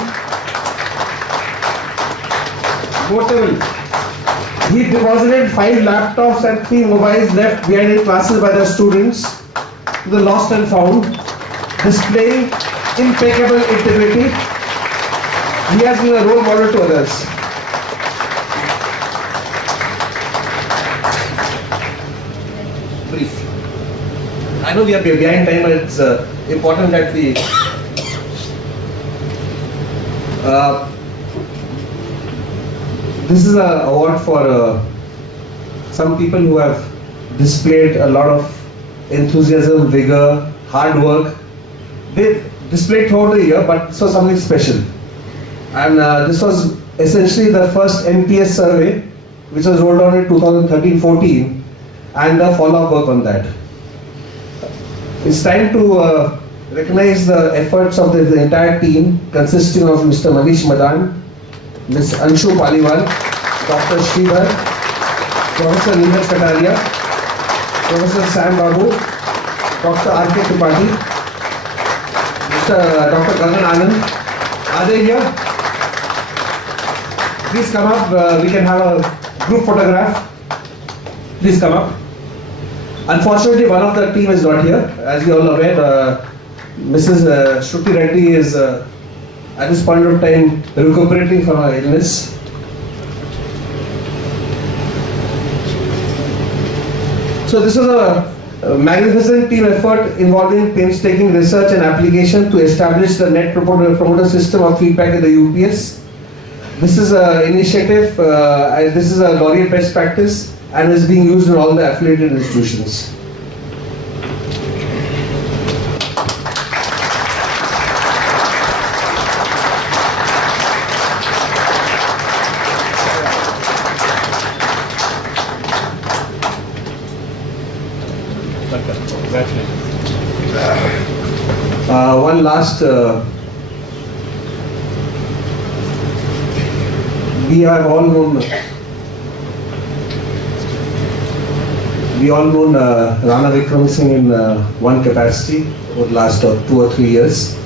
Notable, he deposited 5 laptops and 3 mobiles left behind in classes by the students to the lost and found, displaying impeccable integrity. He has been a role model to others. Brief. I know we are behind time, but it's important that we this is an award for some people who have displayed a lot of enthusiasm, vigor, hard work. They displayed throughout the year, but this was something special. And this was essentially the first NPS survey, which was rolled out in 2013-14, and the follow-up work on that. It's time to recognize the efforts of the entire team, consisting of Mr. Manish Madan, Ms. Anshu Paliwal, Dr. Sridhar, Professor Neeraj Kataria, Professor Sam Babu, Dr. R.K. Tripathi, Dr. Gagan Anand. Are they here? Please come up, we can have a group photograph. Please come up. Unfortunately, one of the team is not here. As you all are aware, Mrs. Shruti Reddy is at this point of time recuperating from her illness. So this is a magnificent team effort involving painstaking research and application to establish the net promoter system of feedback in the UPS. This is an initiative, this is a Laureate best practice and is being used in all the affiliated institutions. One last, we have all known, Rana Vikram Singh in one capacity over the last 2 or 3 years,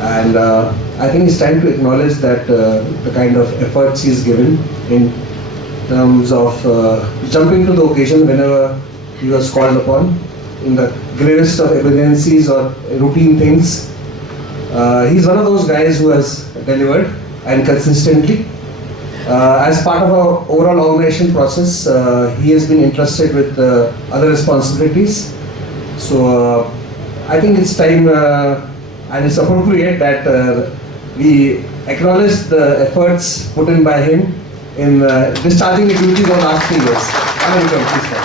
and I think it's time to acknowledge that the kind of efforts he's given in terms of jumping to the occasion whenever he was called upon in the gravest of emergencies or routine things. He's one of those guys who has delivered and consistently. As part of our overall organization process, he has been entrusted with other responsibilities. So I think it's time and it's appropriate that we acknowledge the efforts put in by him in discharging the duties of the last 3 years. Welcome, please, sir.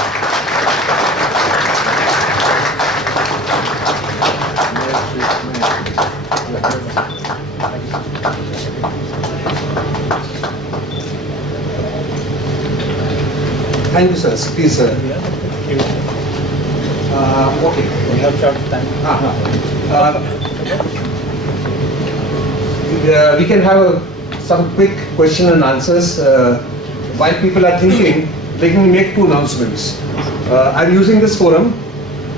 Thank you, sir. Please, sir. Okay. We have short time. We can have some quick question and answers. While people are thinking, they can make 2 announcements. I'm using this forum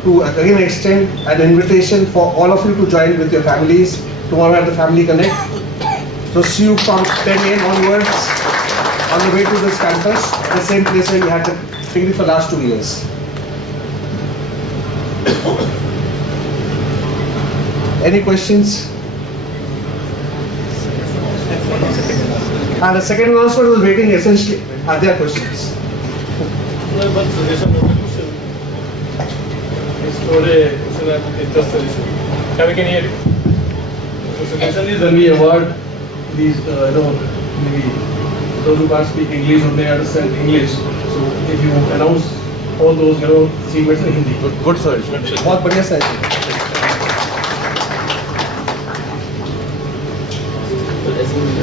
to again extend an invitation for all of you to join with your families tomorrow at the Family Connect. So see you from 10 a.m. onwards on the way to this campus, the same place where we had the picnic for the last 2 years. Any questions? And the second announcement was waiting essentially. Are there questions? One suggestion, Yeah, we can hear you. the suggestion is when we award these, maybe those who can't speak English or they understand English. So if you announce all those, achievements in Hindi. Good suggestion. बहुत बढ़िया suggestion.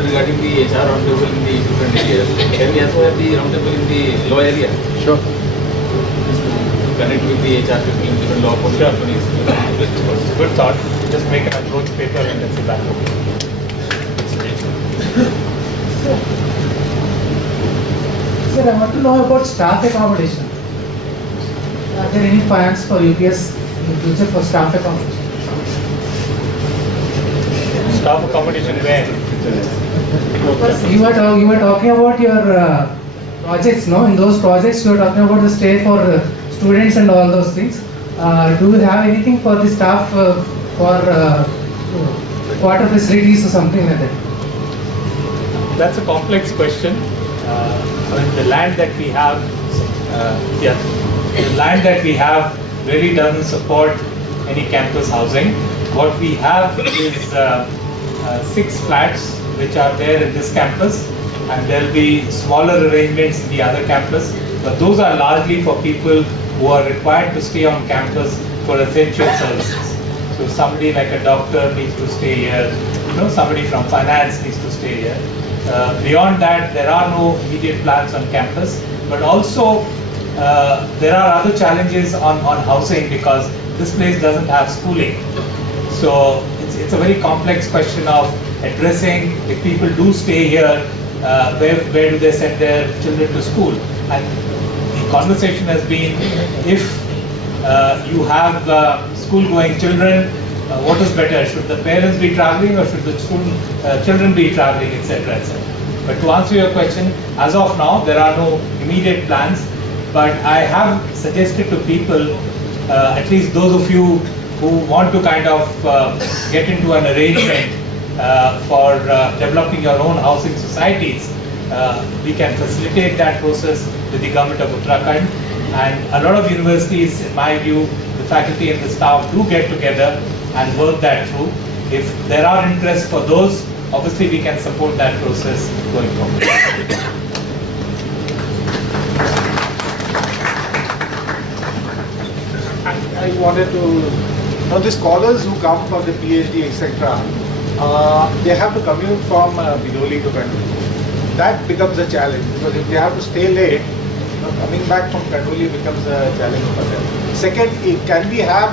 Regarding the HR roundtable in the different areas, can we also have the roundtable in the law area? Sure. Connect with the HR people in different law companies. Good thought. Just make an approach paper and let's see back. Sir, I want to know about staff accommodation. Are there any plans for UPS in the future for staff accommodation? Staff accommodation where? You were talking about your projects, no? In those projects, you were talking about the stay for students and all those things. Do you have anything for the staff for quarter facilities or something like that? That's a complex question. The land that we have, the land that we have really doesn't support any campus housing. What we have is 6 flats which are there in this campus, and there will be smaller arrangements in the other campus. But those are largely for people who are required to stay on campus for essential services. So somebody like a doctor needs to stay here, somebody from finance needs to stay here. Beyond that, there are no immediate plans on campus, but also there are other challenges on housing because this place doesn't have schooling. So it's a very complex question of addressing if people do stay here, where do they send their children to school? And the conversation has been if you have school-going children, what is better? Should the parents be traveling or should the children be traveling, etc., etc. But to answer your question, as of now, there are no immediate plans. But I have suggested to people, at least those of you who want to kind of get into an arrangement for developing your own housing societies, we can facilitate that process with the government of Uttarakhand. And a lot of universities, in my view, the faculty and the staff do get together and work that through. If there are interests for those, obviously we can support that process going forward. I wanted to know the scholars who come for the PhD, etc. They have to commute from Bidoli to Kandoli. That becomes a challenge because if they have to stay late, coming back from Kandoli becomes a challenge for them. Second, can we have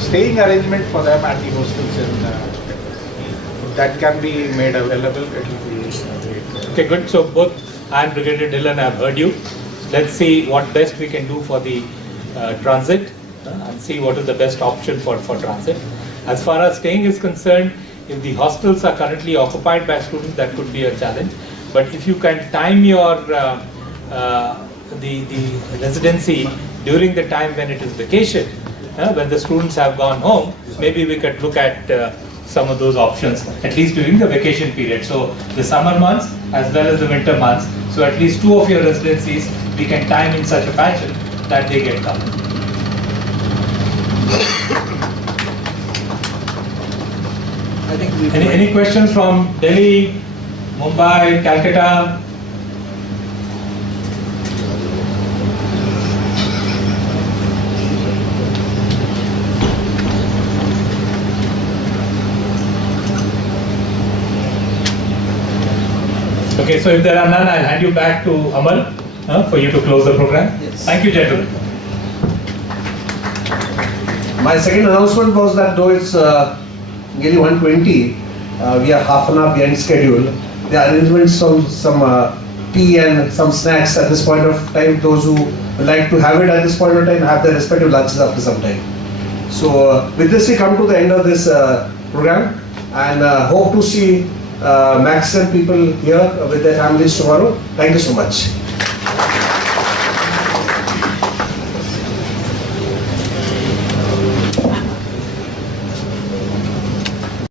staying arrangement for them at the hostels in that can be made available? It will be great. Okay, good. So both I and Brigadier Dhillon have heard you. Let's see what best we can do for the transit and see what is the best option for transit. As far as staying is concerned, if the hostels are currently occupied by students, that could be a challenge. But if you can time your the residency during the time when it is vacation, when the students have gone home, maybe we could look at some of those options, at least during the vacation period. So the summer months as well as the winter months. So at least 2 of your residencies we can time in such a fashion that they get covered. I think Any questions from Delhi, Mumbai, Calcutta? Okay, so if there are none, I'll hand you back to Amal for you to close the program. Yes. Thank you, gentlemen. My second announcement was that though it's nearly 1:20, we are half an hour behind schedule. The arrangements of some tea and some snacks at this point of time. Those who would like to have it at this point of time have their respective lunches after some time. So with this we come to the end of this program and hope to see maximum people here with their families tomorrow. Thank you so much.